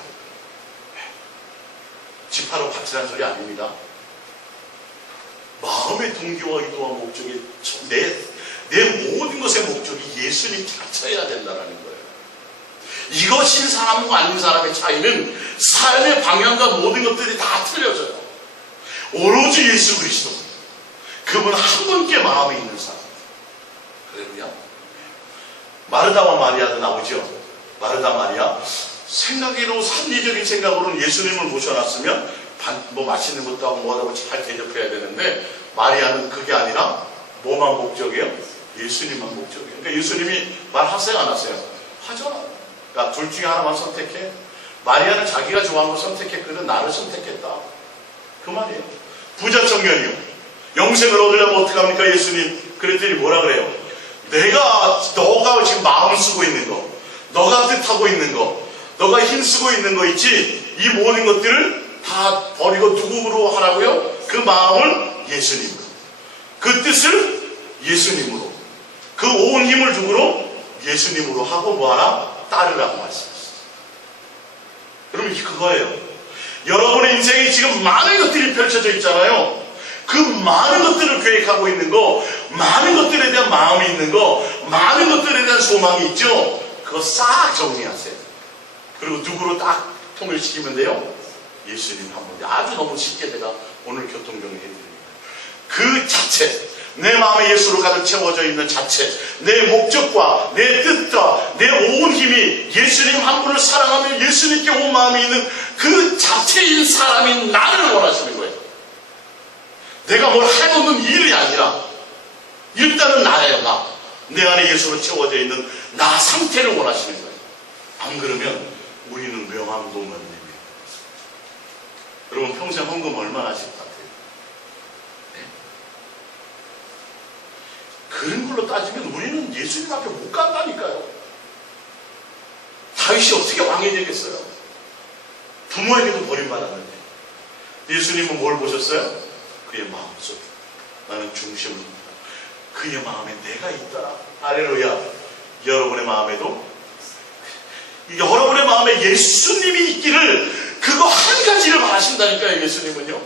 지파로 바치라는 소리 아닙니다. 마음의 동기와 의도와 목적이 내 모든 것의 목적이 예수님 자체여야 된다는 거예요. 이것인 사람과 아닌 사람의 차이는 삶의 방향과 모든 것들이 다 틀려져요. 오로지 예수 그리스도, 그분 한 분께 마음이 있는 사람. 할렐루야. 마르다와 마리아도 나오죠. 마르다 마리아 생각으로, 합리적인 생각으로는 예수님을 모셔놨으면 뭐 맛있는 것도 하고 뭐하고 잘 대접해야 되는데 마리아는 그게 아니라 뭐만 목적이에요? 예수님만 목적이에요. 그러니까 예수님이 말하세요 안 하세요? 하잖아. 그러니까 둘 중에 하나만 선택해. 마리아는 자기가 좋아하는 걸 선택했거든. 나를 선택했다. 그 말이에요. 부자 청년이요. 영생을 얻으려면 어떡합니까 예수님? 그랬더니 뭐라 그래요? 너가 지금 마음 쓰고 있는 거, 너가 뜻하고 있는 거, 너가 힘쓰고 있는 거 있지? 이 모든 것들을 다 버리고 누구로 하라고요? 그 마음을 예수님으로, 그 뜻을 예수님으로, 그 온 힘을 누구로? 예수님으로 하고 뭐하라? 따르라고 말씀하셨어요. 그러면 그거예요. 여러분의 인생에 지금 많은 것들이 펼쳐져 있잖아요. 그 많은 것들을 계획하고 있는 거, 많은 것들에 대한 마음이 있는 거, 많은 것들에 대한 소망이 있죠. 그거 싹 정리하세요. 그리고 누구로 딱 통일시키면 돼요? 예수님 한 분. 아주 너무 쉽게 제가 오늘 교통정리해드립니다. 그 자체, 내 마음에 예수로 가득 채워져 있는 자체, 내 목적과 내 뜻과 내 온 힘이 예수님 한 분을 사랑하며 예수님께 온 마음이 있는 그 자체인 사람인 나를 원하시는 거예요. 내가 뭘 해놓는 일이 아니라 일단은 나예요. 내 안에 예수로 채워져 있는 나 상태를 원하시는 거예요. 안 그러면 우리는 명함도면입니다. 여러분 평생 헌금 얼마나 하실 것 같아요? 네? 그런 걸로 따지면 우리는 예수님 앞에 못 간다니까요. 다윗이 어떻게 왕이 되겠어요? 부모에게도 버림받았는데 예수님은 뭘 보셨어요? 그의 마음속 나는 중심을 그의 마음에 내가 있다. 할렐루야. 여러분의 마음에도 여러분의 마음에 예수님이 있기를 그거 한 가지를 바라신다니까요. 예수님은요.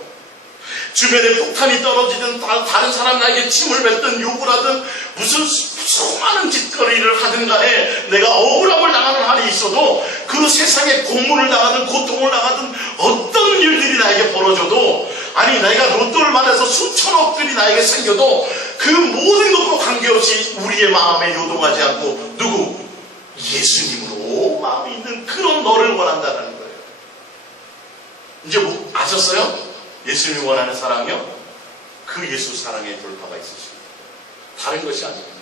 주변에 폭탄이 떨어지든 다른 사람 나에게 침을 뱉든 욕을 하든 무슨 수많은 짓거리를 하든 간에 내가 억울함을 당하는 한이 있어도 그 세상에 고문을 당하든 고통을 당하든 어떤 일들이 나에게 벌어져도 아니 내가 로또를 맞아서 수천억들이 나에게 생겨도 그 모든 것과 관계없이 우리의 마음에 요동하지 않고 누구? 예수님으로 마음이 있는 그런 너를 원한다는 거예요. 이제 뭐 아셨어요? 예수님이 원하는 사랑이요? 그 예수 사랑의 돌파가 있으십니다. 다른 것이 아닙니다.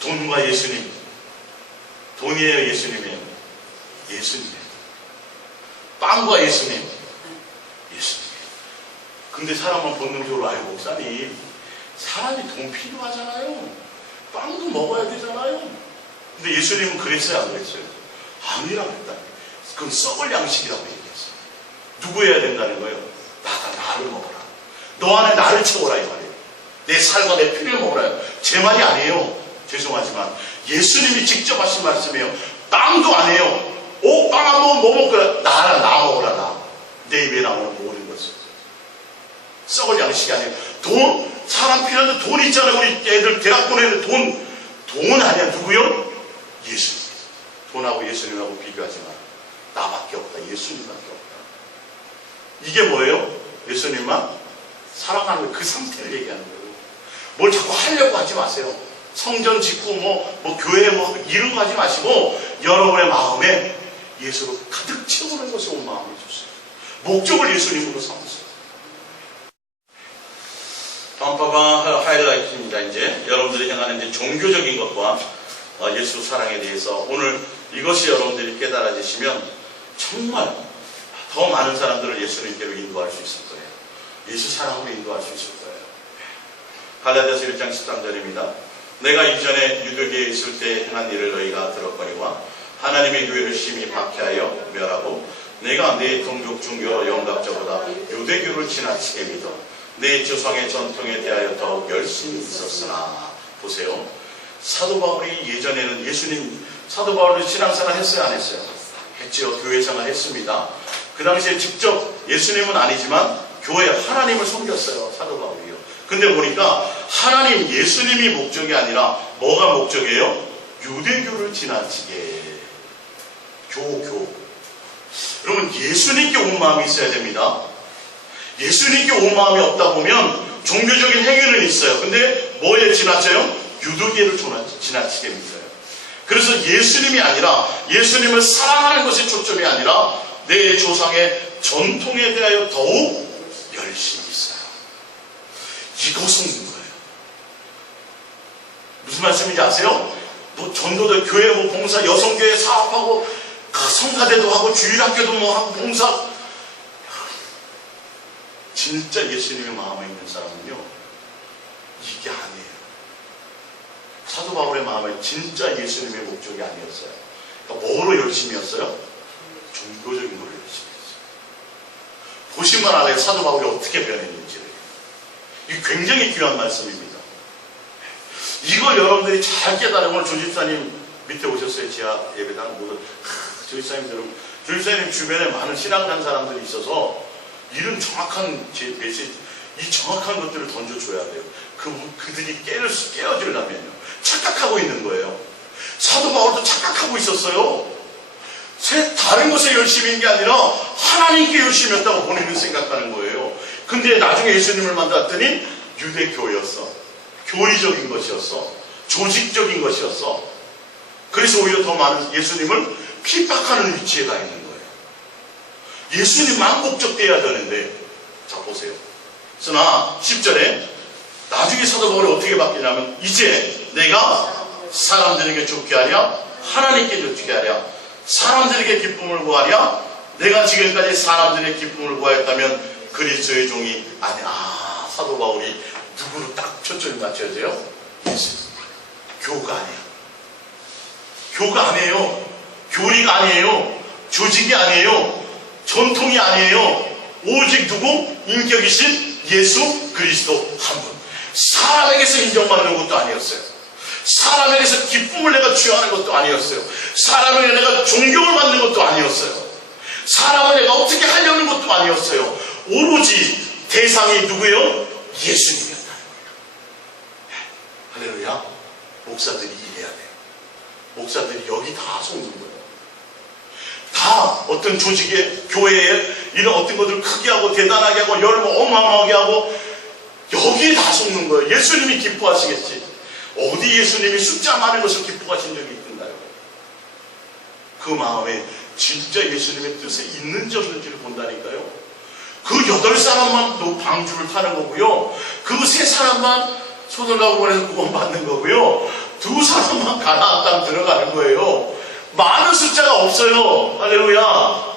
돈과 예수님, 돈이에요 예수님이에요? 예수님이에요. 빵과 예수님, 예수님이에요. 근데 사람은 본능적으로 아유 목사님 사람이 돈 필요하잖아요. 빵도 먹어야 되잖아요. 근데 예수님은 그랬어요 안 그랬어요? 아니라 그랬다. 그건 썩을 양식이라고 얘기했어요. 누구 해야 된다는 거예요? 나를 먹어라. 너 안에 나를 채워라 이 말이에요. 내 살과 내 피를 먹어라. 제 말이 아니에요. 죄송하지만 예수님이 직접 하신 말씀이에요. 빵도 안 해요. 빵 안 먹으면 뭐 먹거라? 나 먹어라 나. 내 입에 나오는 모든 것을. 썩을 양식이 아니에요. 돈? 사람 필요한데 돈 있잖아요. 우리 애들 대학 보내는 돈 아니야. 누구요? 예수님. 돈하고 예수님하고 비교하지 마라. 나밖에 없다. 예수님밖에 없다. 이게 뭐예요? 예수님만 사랑하는 그 상태를 얘기하는 거예요. 뭘 자꾸 하려고 하지 마세요. 성전 짓고 뭐 교회 이런 거 하지 마시고 여러분의 마음에 예수로 가득 채우는 것이 온 마음이 주세요. 목적을 예수님으로 삼으세요. 다음 파방 하이라이트입니다. 이제 여러분들이 향하는 이제 종교적인 것과 예수 사랑에 대해서 오늘 이것이 여러분들이 깨달아지시면 정말 더 많은 사람들을 예수님께로 인도할 수 있을 거예요. 예수 사랑으로 인도할 수 있을 거예요. 갈라디아서 1장 13절입니다. 내가 이전에 유대교에 있을 때 행한 일을 너희가 들었거니와 하나님의 교회를 심히 박해하여 멸하고 내가 내 동족 중 여러 영갑자보다 유대교를 지나치게 믿어 내 조상의 전통에 대하여 더욱 열심히 있었으나 보세요. 사도 바울이 예전에는 예수님 사도 바울이 신앙생활 했어요 안 했어요? 했지요. 교회생활 했습니다. 그 당시에 직접 예수님은 아니지만 교회 하나님을 섬겼어요. 사도 바울이요. 근데 보니까 하나님 예수님이 목적이 아니라 뭐가 목적이에요? 유대교를 지나치게 교교. 여러분 예수님께 온 마음이 있어야 됩니다. 예수님께 온 마음이 없다 보면 종교적인 행위는 있어요. 근데 뭐에 지나쳐요? 유대교를 지나치게 믿어요. 그래서 예수님이 아니라 예수님을 사랑하는 것이 초점이 아니라 내 조상의 전통에 대하여 더욱 열심히 있어요. 이것은 거예요. 무슨 말씀인지 아세요? 뭐 전도들 교회 뭐 봉사 여성교회 사업하고 성가대도 하고 주일학교도 뭐 하고 봉사. 진짜 예수님의 마음에 있는 사람은요 이게 아니에요. 사도 바울의 마음에 진짜 예수님의 목적이 아니었어요. 그러니까 뭐로 열심히였어요? 종교적인 걸로 열심히 했어요. 보시면 알아요. 사도 바울이 어떻게 변했는지를. 이게 굉장히 귀한 말씀입니다. 이걸 여러분들이 잘 깨달으면 조집사님 밑에 오셨어요. 지하 예배당 모두 조집사님들은 조집사님 주변에 많은 신앙 간 사람들이 있어서 이런 정확한 메시지, 이 정확한 것들을 던져줘야 돼요. 그들이 깨어지려면요. 착각하고 있는 거예요. 사도 바울도 착각하고 있었어요. 다른 것에 열심인 게 아니라 하나님께 열심히 했다고 본인은 생각하는 거예요. 근데 나중에 예수님을 만났더니 유대교였어. 교리적인 것이었어. 조직적인 것이었어. 그래서 오히려 더 많은 예수님을 핍박하는 위치에 가 있는 거예요. 예수님만 목적돼야 되는데, 자 보세요. 그러나 10절에 나중에 사도 바울이 어떻게 바뀌냐면 이제 내가 사람들에게 좁게 하랴 하나님께 좁게 하랴 사람들에게 기쁨을 구하랴 내가 지금까지 사람들의 기쁨을 구하였다면 그리스도의 종이 아니야. 사도 바울이 누구로 딱 초점을 맞춰야 돼요? 예수. 교가 아니야. 교가 아니에요. 교리가 아니에요. 조직이 아니에요. 전통이 아니에요. 오직 누구? 인격이신 예수 그리스도 한 분. 사람에게서 인정받는 것도 아니었어요. 사람에게서 기쁨을 내가 취하는 것도 아니었어요. 사람에게 내가 존경을 받는 것도 아니었어요. 사람을 내가 어떻게 하려는 것도 아니었어요. 오로지 대상이 누구예요? 예수님이었다는 거예요. 할렐루야. 목사들이 이래야 돼요. 목사들이 여기 다 속는 거예요. 다 어떤 조직에 교회에 이런 어떤 것들을 크게 하고 대단하게 하고 여러분 어마어마하게 하고 여기에 다 속는 거예요. 예수님이 기뻐하시겠지. 어디 예수님이 숫자 많은 것을 기뻐하신 적이 있던가요? 그 마음에 진짜 예수님의 뜻에 있는지 없는지를 본다니까요. 그 8사람만 방주를 타는 거고요. 그 3사람만 손을 나오고 해서 구원받는 거고요. 2사람만 가나안 땅 들어가는 거예요. 많은 숫자가 없어요. 할렐루야.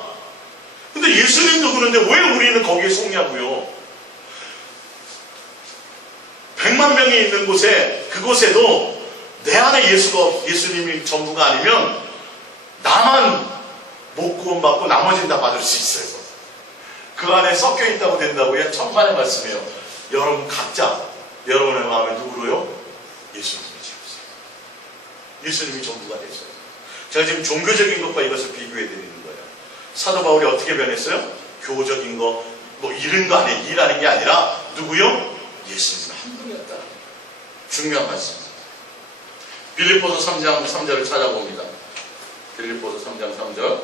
근데 예수님도 그런데 왜 우리는 거기에 속냐고요. 100만 명이 있는 곳에 그곳에도 내 안에 예수님이 전부가 아니면 나만 못 구원받고 나머지는 다 받을 수 있어요. 그 안에 섞여 있다고 된다고요. 천만의 말씀이에요. 여러분 각자 여러분의 마음에 누구로요? 예수님이 채우세요. 예수님이 전부가 되세요. 제가 지금 종교적인 것과 이것을 비교해 드리는 거예요. 사도 바울이 어떻게 변했어요? 교적인 거, 뭐 이런 거 아니에요. 일하는 게 아니라 누구요? 예수님 한 분이었다. 중요한 말씀. 빌립보서 3장 3절을 찾아봅니다. 빌립보서 3장 3절.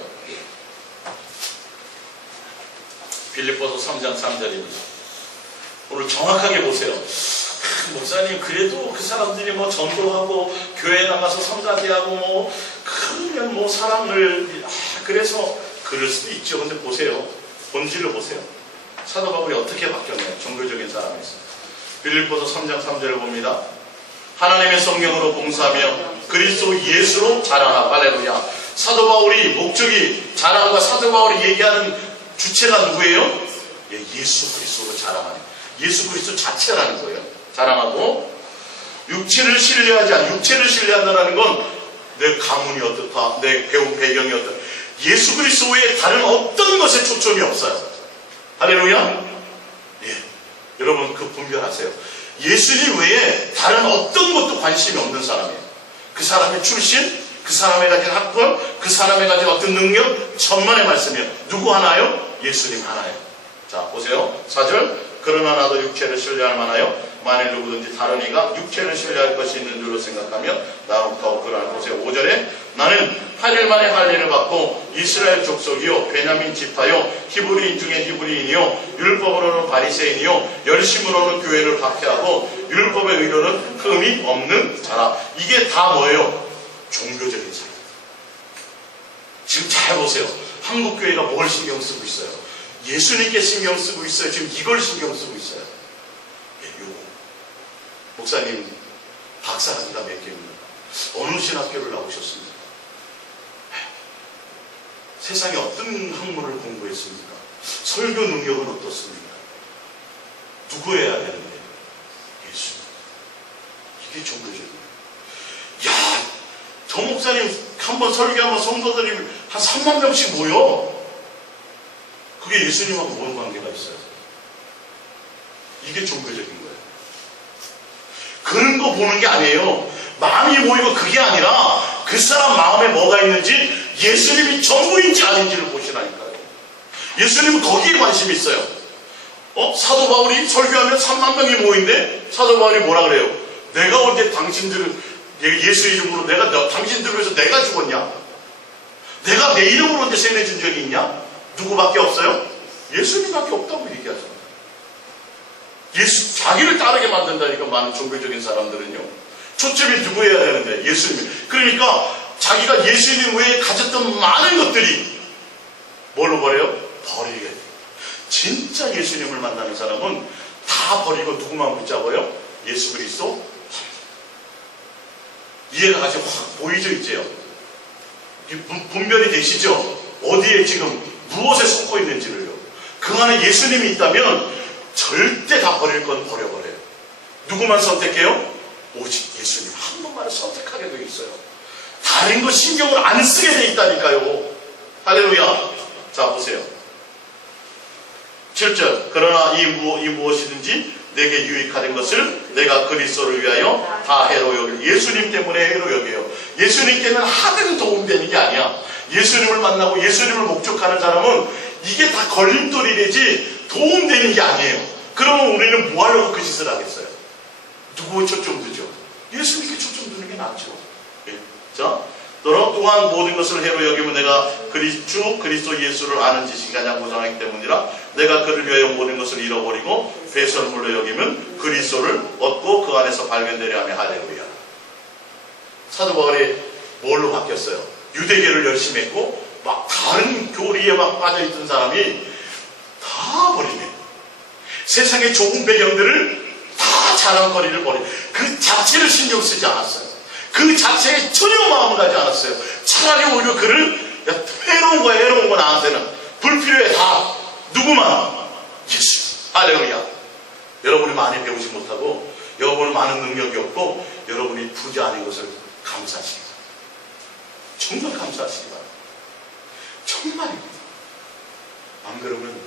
빌립보서 3장 3절입니다. 오늘 정확하게 보세요. 목사님 그래도 그 사람들이 뭐 전도하고 교회 나가서 성가대하고 뭐 그러면 뭐 사랑을 그래서 그럴 수도 있죠. 근데 보세요. 본질을 보세요. 사도 바울이 어떻게 바뀌었나요? 종교적인 사람에서. 빌립보서 3장 3절을 봅니다. 하나님의 성령으로 봉사하며 그리스도 예수로 자라나. 할렐루야. 사도 바울이 목적이 자랑과 사도 바울이 얘기하는 주체가 누구예요? 예수 그리스도로 자랑하는. 예수 그리스도 자체라는 거예요. 자랑하고 육체를 신뢰하지 않아. 육체를 신뢰한다는 건 내 가문이 어떻다, 내 배운 배경이 어떻다. 예수 그리스도 외에 다른 어떤 것에 초점이 없어요. 할렐루야. 예, 여러분 그 분별하세요. 예수님 외에 다른 어떤 것도 관심이 없는 사람이에요. 그 사람의 출신, 그 사람의 가진 학벌, 그 사람의 가진 어떤 능력, 천만의 말씀이에요. 누구 하나요? 예수님 하나요. 자 보세요. 4절. 그러나 나도 육체를 신뢰할 만하여 만일 누구든지 다른 이가 육체를 신뢰할 것이 있는 줄로 생각하면 나로부터 그러나 보세요. 5절에 나는 8일 만에 할례를 받고 이스라엘 족속이요 베냐민 지파요 히브리인 중에 히브리인이요 율법으로는 바리새인이요 열심으로는 교회를 박해하고 율법의 의로는 흠이 없는 자라. 이게 다 뭐예요? 종교적인 사람. 지금 잘 보세요. 한국교회가 뭘 신경 쓰고 있어요? 예수님께 신경 쓰고 있어요. 지금 이걸 신경 쓰고 있어요. 예, 요거. 목사님, 박사학위가 몇 개입니까? 어느 신학교를 나오셨습니까? 세상에 어떤 학문을 공부했습니까? 설교 능력은 어떻습니까? 누구여야 되는데? 예수. 이게 종교적인 거예요. 야, 저 목사님 한번 설교하면 성도들이 한 3만 명씩 모여. 그게 예수님하고 뭔 관계가 있어요? 이게 종교적인 거예요. 그런 거 보는 게 아니에요. 마음이 모이고 그게 아니라 그 사람 마음에 뭐가 있는지 예수님이 전부인지 아닌지를 보시라니까요. 예수님은 거기에 관심이 있어요. 사도 바울이 설교하면 3만 명이 모인데 사도 바울이 뭐라 그래요? 내가 언제 당신들을 예수 이름으로 당신들을 위해서 내가 죽었냐? 내가 내 이름으로 언제 세례 준 적이 있냐? 누구밖에 없어요? 예수님밖에 없다고 얘기하잖아요. 자기를 따르게 만든다니까 많은 종교적인 사람들은요. 초점이 누구여야 되는데? 예수님. 그러니까 자기가 예수님 외에 가졌던 많은 것들이 뭘로 버려요? 버리게 돼요. 진짜 예수님을 만나는 사람은 다 버리고 누구만 붙잡아요? 예수 그리스도. 이해가 아주 확 보이죠, 이제요? 분별이 되시죠? 어디에 지금 무엇에 속고 있는지를요. 그 안에 예수님이 있다면 절대 다 버릴 건 버려버려요. 누구만 선택해요? 오직 예수님 한 분만을 선택하게 되어 있어요. 다른 거 신경을 안 쓰게 돼 있다니까요. 할렐루야. 자, 보세요. 7절. 그러나 이 무엇이든지 내게 유익하는 것을 내가 그리스도를 위하여 다 해로 여겨. 예수님 때문에 해로 여겨요. 예수님께는 하등 도움되는 게 아니야. 예수님을 만나고 예수님을 목적하는 사람은 이게 다 걸림돌이 되지 도움되는 게 아니에요. 그러면 우리는 뭐 하려고 그 짓을 하겠어요? 누구에 초점 두죠? 예수님께 초점 두는 게 낫죠. 예. 자, 또한 모든 것을 해로 여기면 내가 주 그리스도 예수를 아는 지식이 가장 고상하기 때문이라 내가 그를 위하여 모든 것을 잃어버리고 배설물로 여기면 그리스도를 얻고 그 안에서 발견되려 하며 할렐루야. 사도 바울이 뭘로 바뀌었어요? 유대계를 열심히 했고 막 다른 교리에 막 빠져있던 사람이 다 버리네. 세상의 좋은 배경들을 다 자랑거리를 버리네. 그 자체를 신경 쓰지 않았어요. 그 자체에 전혀 마음을 가지 않았어요. 차라리 오히려 그를 해로운 거야, 해로운 거 나한테는 불필요해. 다 누구만? 예수. 할렐루야. 여러분이 많이 배우지 못하고 여러분은 많은 능력이 없고 여러분이 부자 아닌 것을 감사하시기 바랍니다. 정말 감사하시기 바랍니다. 정말입니다. 안 그러면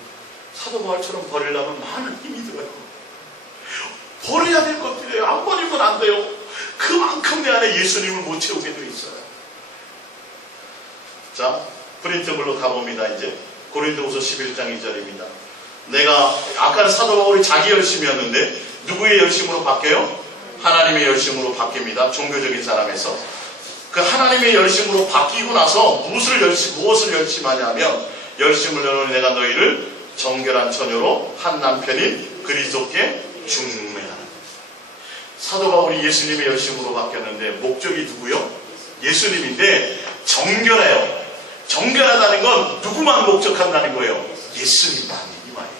사도 바울처럼 버리려면 많은 힘이 들어요. 버려야 될 것들이에요. 안 버리면 안 돼요. 그만큼 내 안에 예수님을 못 채우게 되어 있어요. 자, 브린트블로 가봅니다. 이제 고린도후서 11장 2절입니다. 내가 아까는 사도 바울이 자기 열심이었는데 누구의 열심으로 바뀌어요? 하나님의 열심으로 바뀝니다. 종교적인 사람에서 그 하나님의 열심으로 바뀌고 나서 무엇을 열심하냐면 열심을 너는 내가 너희를 정결한 처녀로 한 남편인 그리스도께 중매하는. 사도 바울이 예수님의 열심으로 바뀌었는데 목적이 누구요? 예수님인데 정결해요. 정결하다는 건 누구만 목적한다는 거예요? 예수님만이 이 말이에요.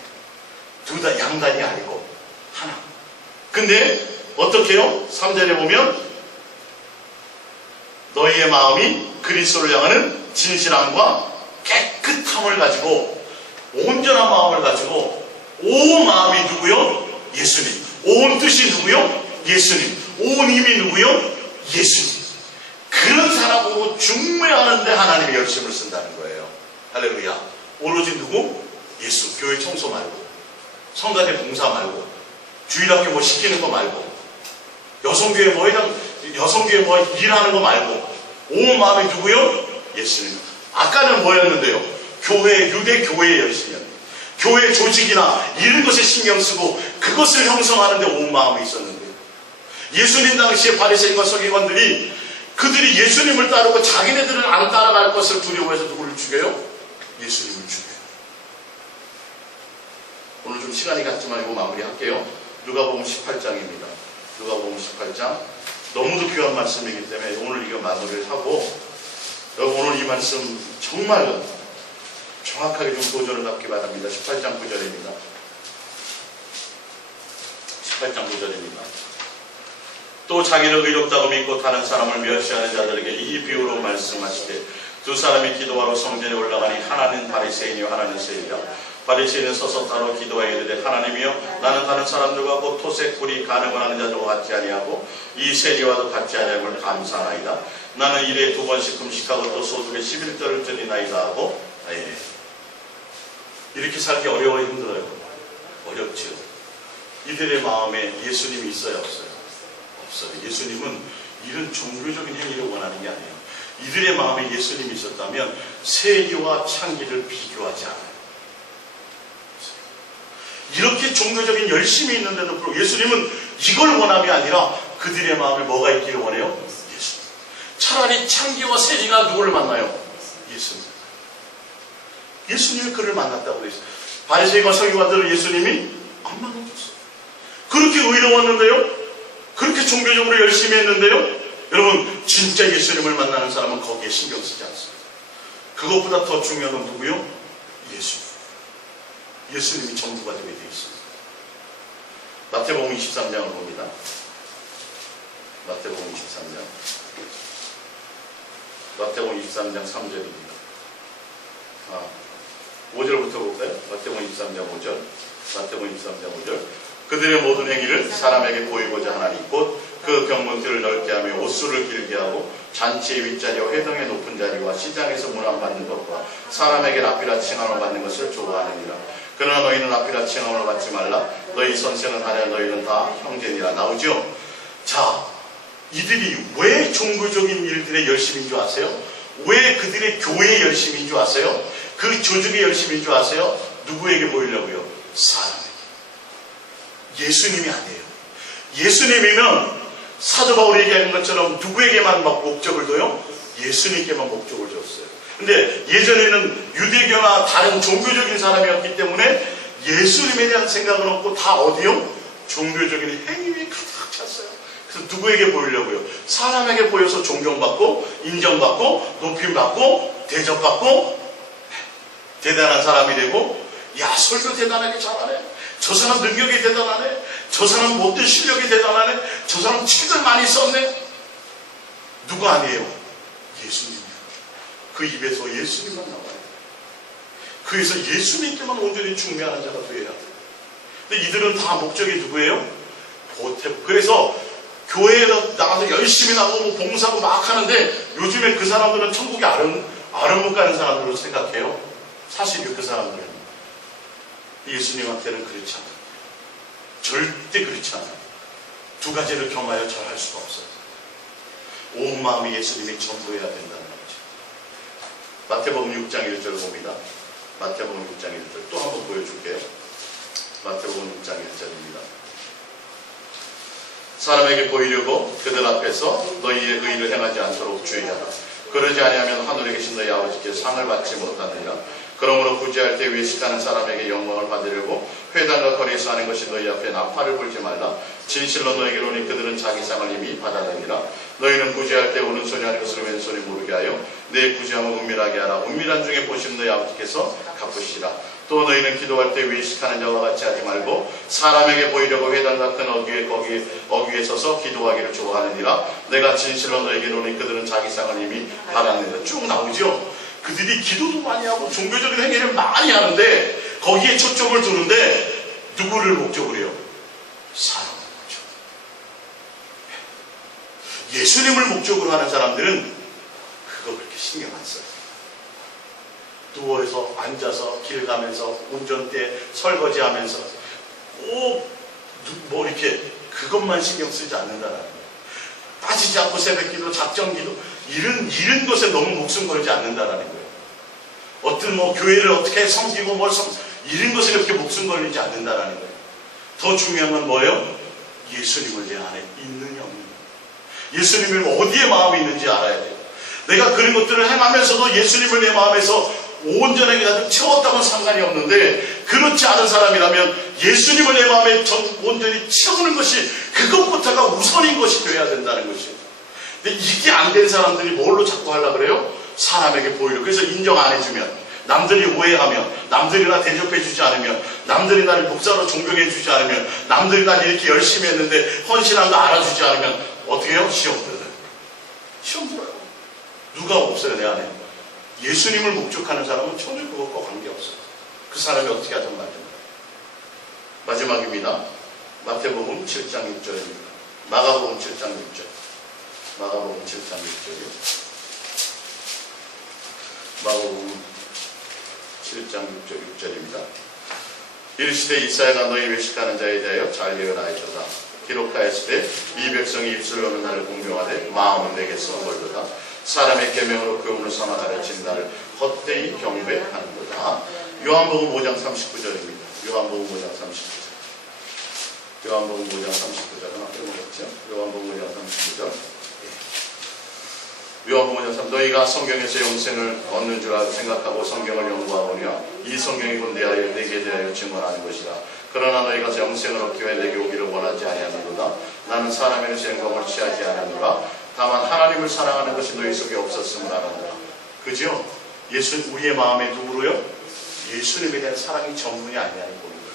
둘 다 양단이 아니고 하나. 근데 어떻게 해요? 3절에 보면 너희의 마음이 그리스도를 향하는 진실함과 깨끗함을 가지고 온전한 마음을 가지고 온 마음이 누구요? 예수님. 온 뜻이 누구요? 예수님. 온 힘이 누구요? 예수님. 그런 사람 보고 중매하는데 하나님이 열심을 쓴다는 거예요. 할렐루야. 오로지 누구? 예수. 교회 청소 말고 성가대 봉사 말고 주일학교 뭐 시키는 거 말고 여성교회 뭐 일하는 거 말고 온 마음이 누구요? 예수님. 아까는 뭐였는데요? 유대 교회에 열심이었는데 교회 조직이나 이런 것에 신경 쓰고 그것을 형성하는데 온 마음이 있었는데 예수님 당시에 바리새인과 서기관들이 그들이 예수님을 따르고 자기네들은 안 따라갈 것을 두려워해서 누구를 죽여요? 예수님을 죽여요. 오늘 좀 시간이 갔지만 이거 마무리할게요. 누가복음 18장입니다. 누가복음 18장 너무도 귀한 말씀이기 때문에 오늘 이거 마무리를 하고, 여러분 오늘 이 말씀 정말 정확하게 좀 도전을 받기 바랍니다. 18장 9절입니다. 18장 9절입니다. 또 자기를 의롭다고 믿고 다른 사람을 멸시하는 자들에게 이 비유로 말씀하시되, 두 사람이 기도하러 성전에 올라가니 하나는 바리새인이요 하나는 세리라. 바리새인은 서서 따로 기도하여 이르되, 하나님이여, 나는 다른 사람들과 곧 토색, 불이, 간음을 하는 자들과 같지 아니하고 이 세리와도 같지 아니함을 감사하나이다. 나는 일에 2번씩 금식하고 또 소득에 11절을 드리나이다 하고. 이렇게 살기 어려워요, 힘들어요? 어렵죠. 이들의 마음에 예수님이 있어요, 없어요? 없어요. 예수님은 이런 종교적인 행위를 원하는 게 아니에요. 이들의 마음에 예수님이 있었다면 세리와 창기를 비교하지 않아요. 이렇게 종교적인 열심이 있는데도 불구하고 예수님은 이걸 원함이 아니라 그들의 마음에 뭐가 있기를 원해요? 예수님. 차라리 창기와 세리가 누구를 만나요? 예수님. 예수님이 그를 만났다고 되어 있어요. 바리새인과 서기관들은 예수님이 안 만나줬어요. 그렇게 의로웠는데요, 그렇게 종교적으로 열심히 했는데요, 여러분 진짜 예수님을 만나는 사람은 거기에 신경 쓰지 않습니다. 그것보다 더 중요한 건 누구요? 예수님. 예수님이 전부가 되게 되어 있습니다. 마태복음 23장을 봅니다. 마태복음 23장. 마태복음 23장 3절입니다. 5절부터 볼까요? 마태복음 23장 5절. 마태복음 23장 5절. 그들의 모든 행위를 사람에게 보이고자 하나니 곧 그 경문들을 넓게 하며 옷수를 길게 하고 잔치의 윗자리와 회당의 높은 자리와 시장에서 문안받는 것과 사람에게 납비라 칭함을 받는 것을 좋아하느니라. 그러나 너희는 납비라 칭함을 받지 말라. 너희 선생은 하랴 너희는 다 형제니라. 나오죠? 자, 이들이 왜 종교적인 일들에 열심인 줄 아세요? 왜 그들의 교회에 열심인 줄 아세요? 그 조직에 열심인 줄 아세요? 누구에게 보이려고요? 사람에게. 예수님이 아니에요. 예수님이면 사도 바울이 얘기하는 것처럼 누구에게만 목적을 둬요? 예수님께만 목적을 줬어요. 근데 예전에는 유대교나 다른 종교적인 사람이었기 때문에 예수님에 대한 생각은 없고 다 어디요? 종교적인 행위에 가득 찼어요. 그래서 누구에게 보이려고요? 사람에게 보여서 존경받고 인정받고 높임받고 대접받고 대단한 사람이 되고, 야 설교 대단하게 잘하네, 저 사람 능력이 대단하네, 저 사람 못된 실력이 대단하네, 저 사람 책을 많이 썼네. 누구 아니에요? 예수님이에요. 그 입에서 예수님만 나와요. 그래서 예수님께만 온전히 중매하는 자가 되어야 돼요. 근데 이들은 다 목적이 누구예요? 보태. 그래서 교회에 나가서 열심히 나가고 뭐 봉사하고 막 하는데 요즘에 그 사람들은 천국에 아름못 가는 사람들로 생각해요. 사실이 그 사람들은 예수님한테는 그렇지 않아요. 절대 그렇지 않아요. 두 가지를 겸하여 절할 수가 없어요. 온 마음이 예수님이 전부해야 된다는 거죠. 마태복음 6장 1절 봅니다. 마태복음 6장 1절 또 한번 보여줄게요. 마태복음 6장 1절입니다. 사람에게 보이려고 그들 앞에서 너희의 의를 행하지 않도록 주의하라. 그러지 아니하면 하늘에 계신 너희 아버지께 상을 받지 못하느니라. 그러므로 구제할 때 외식하는 사람에게 영광을 받으려고 회당과 거리에서 하는 것이 너희 앞에 나팔을 불지 말라. 진실로 너에게 이르노니 그들은 자기 상을 이미 받아들이라. 너희는 구제할 때 오른손이 하는 것을 왼손이 모르게 하여 내 구제함을 은밀하게 하라. 은밀한 중에 보시는 너희 아버지께서 갚으시라. 또 너희는 기도할 때 외식하는 자와 같이 하지 말고 사람에게 보이려고 회당 같은 어귀에 서서 기도하기를 좋아하느니라. 내가 진실로 너에게 이르노니 그들은 자기 상을 이미 받았느니라. 쭉 나오죠. 그들이 기도도 많이 하고 종교적인 행위를 많이 하는데 거기에 초점을 두는데 누구를 목적으로 해요? 사람을 목적으로. 예수님을 목적으로 하는 사람들은 그거 그렇게 신경 안 써요. 누워서 앉아서 길 가면서 운전대 설거지하면서 꼭 뭐 이렇게 그것만 신경 쓰지 않는다라는 거예요. 빠지지 않고 새벽기도 작정기도 이런 것에 너무 목숨 걸지 않는다라는 거예요. 어떤 뭐 교회를 어떻게 섬기고 이런 것에 그렇게 목숨 걸리지 않는다라는 거예요. 더 중요한 건 뭐예요? 예수님을 내 안에 있느냐 없느냐. 예수님을 어디에 마음이 있는지 알아야 돼요. 내가 그런 것들을 행하면서도 예수님을 내 마음에서 온전하게 가득 채웠다면 상관이 없는데 그렇지 않은 사람이라면 예수님을 내 마음에 온전히 채우는 것이 그것부터가 우선인 것이 되어야 된다는 것이에요. 근데 이게 안 된 사람들이 뭘로 자꾸 하려고 그래요? 사람에게 보이려. 그래서 인정 안 해주면, 남들이 오해하면, 남들이 나 대접해주지 않으면, 남들이 나를 목사로 존경해주지 않으면, 남들이 날 이렇게 열심히 했는데 헌신한 거 알아주지 않으면 어떻게 해요? 시험 들어요. 시험 들어요. 누가 없어요 내 안에? 예수님을 목적하는 사람은 전혀 그것과 관계없어요. 그 사람이 어떻게 하든 말든. 마지막입니다. 마태복음 7장 6절입니다. 마가복음 7장 6절. 마가복음 7장 6절이요. 마가복음 7장 6절입니다. 이르시되 이사야가 너희 외식하는 자에 대하여 잘 예언하였도다. 기록하였으되 이 백성이 입술로 오는 나를 공명하되 마음은 내게서 멀도다. 사람의 계명으로 교훈을 삼아 가르친 나를 헛되이 경배하는도다. 요한복음 5장 39절입니다. 요한복음 5장 39절. 요한복음 5장 39절은 앞에 보셨죠? 요한복음 5장 39절. 요한복음 5장 39절. 너희가 성경에서 영생을 얻는 줄 생각하고 성경을 연구하오냐? 이 성경이 곧 내게 대하여 증언하는 것이다. 그러나 너희가 영생을 얻기 위해 내게 오기를 원하지 아니하는도다. 나는 사람에게서 영광을 취하지 않았노라. 다만 하나님을 사랑하는 것이 너희 속에 없었음을 알았노라. 그죠? 우리의 마음에 누구로요? 예수님에 대한 사랑이 전문이 아니냐는 보는 거예요.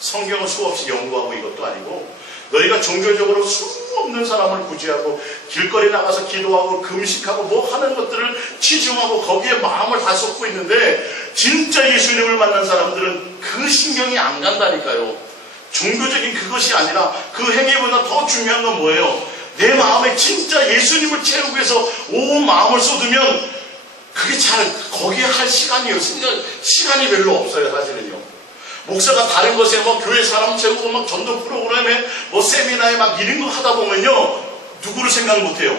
성경을 수없이 연구하고 이것도 아니고, 너희가 종교적으로 수없는 사람을 구제하고 길거리 나가서 기도하고 금식하고 뭐 하는 것들을 치중하고 거기에 마음을 다 쏟고 있는데, 진짜 예수님을 만난 사람들은 그 신경이 안 간다니까요. 종교적인 그것이 아니라 그 행위보다 더 중요한 건 뭐예요? 내 마음에 진짜 예수님을 채우기 위해서 온 마음을 쏟으면 그게 잘 거기에 할 시간이에요. 시간이 별로 없어요 사실은요. 목사가 다른 것에 뭐 교회 사람 채우고 막 전도 프로그램에 뭐 세미나에 막 이런 거 하다 보면요, 누구를 생각 못해요?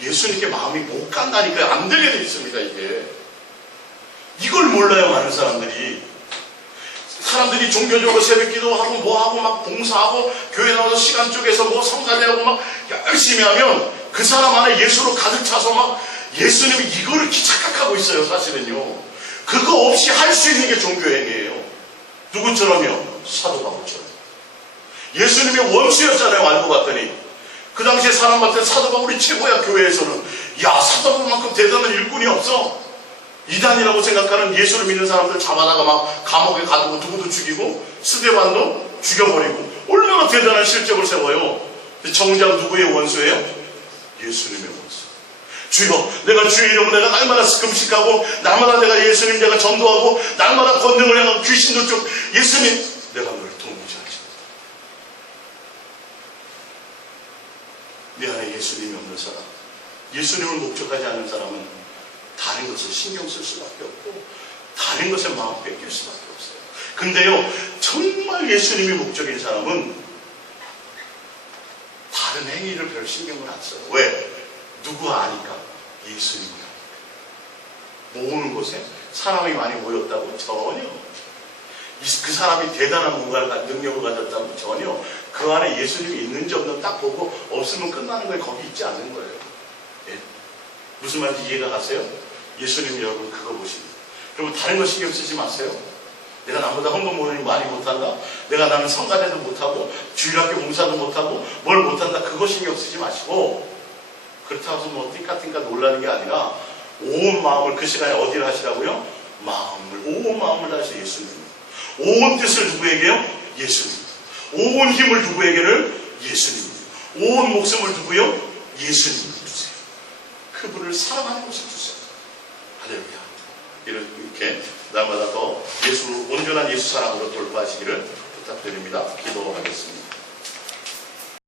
예수님께 마음이 못 간다니까요. 안 되게 돼 있습니다. 이걸 몰라요 많은 사람들이. 사람들이 종교적으로 새벽기도 하고 뭐하고 막 봉사하고 교회 나와서 시간 쪼개서 뭐 성가대하고 막 열심히 하면 그 사람 안에 예수로 가득 차서 막 예수님이 이거를 착각하고 있어요 사실은요. 그거 없이 할 수 있는 게 종교행위예요. 누구처럼요? 사도 바울처럼. 예수님의 원수였잖아요. 알고 봤더니 그 당시에 사람한테 사도 바울이 최고야. 교회에서는 야, 사도 바울만큼 대단한 일꾼이 없어. 이단이라고 생각하는 예수를 믿는 사람들 잡아다가 막 감옥에 가두고 누구도 죽이고 스데반도 죽여버리고 얼마나 대단한 실적을 세워요. 정작 누구의 원수예요? 예수님의 원수. 주여, 내가 주의 이름으로 내가 날마다 금식하고 날마다 내가 예수님 내가 전도하고 날마다 권능을 향하고 귀신도 좀 예수님 내가 너를 도무지 하지 못한다. 내 안에 예수님이 없는 사람, 예수님을 목적하지 않는 사람은 다른 것을 신경 쓸 수밖에 없고 다른 것에 마음 뺏길 수밖에 없어요. 근데요, 정말 예수님이 목적인 사람은 다른 행위를 별 신경을 안 써요. 왜? 누구 아니까? 예수님을 아니까. 모으는 곳에 사람이 많이 모였다고? 전혀. 그 사람이 대단한 능력을 가졌다고? 전혀. 그 안에 예수님이 있는지 없는지 딱 보고 없으면 끝나는 거예요. 거기 있지 않는 거예요. 예. 무슨 말인지 이해가 가세요? 예수님 여러분 그거 보십니다. 그리고 다른 거 신경 쓰지 마세요. 내가 남보다 헌금 모으니 많이 못한다. 나는 성가대도 못하고 주일학교 봉사도 못하고 뭘 못한다. 그거 신경 쓰지 마시고, 그렇다고 해서 뭐 띵까띵까 놀라는 게 아니라 온 마음을 그 시간에 어디를 하시라고요? 온 마음을 다해서 예수님. 온 뜻을 누구에게요? 예수님. 온 힘을 누구에게를? 예수님. 온 목숨을 누구요? 예수님 주세요. 그분을 사랑하는 것을 주세요. 할렐루야. 이렇게 날마다 더 온전한 예수 사랑으로 돌파하시기를 부탁드립니다. 기도하겠습니다.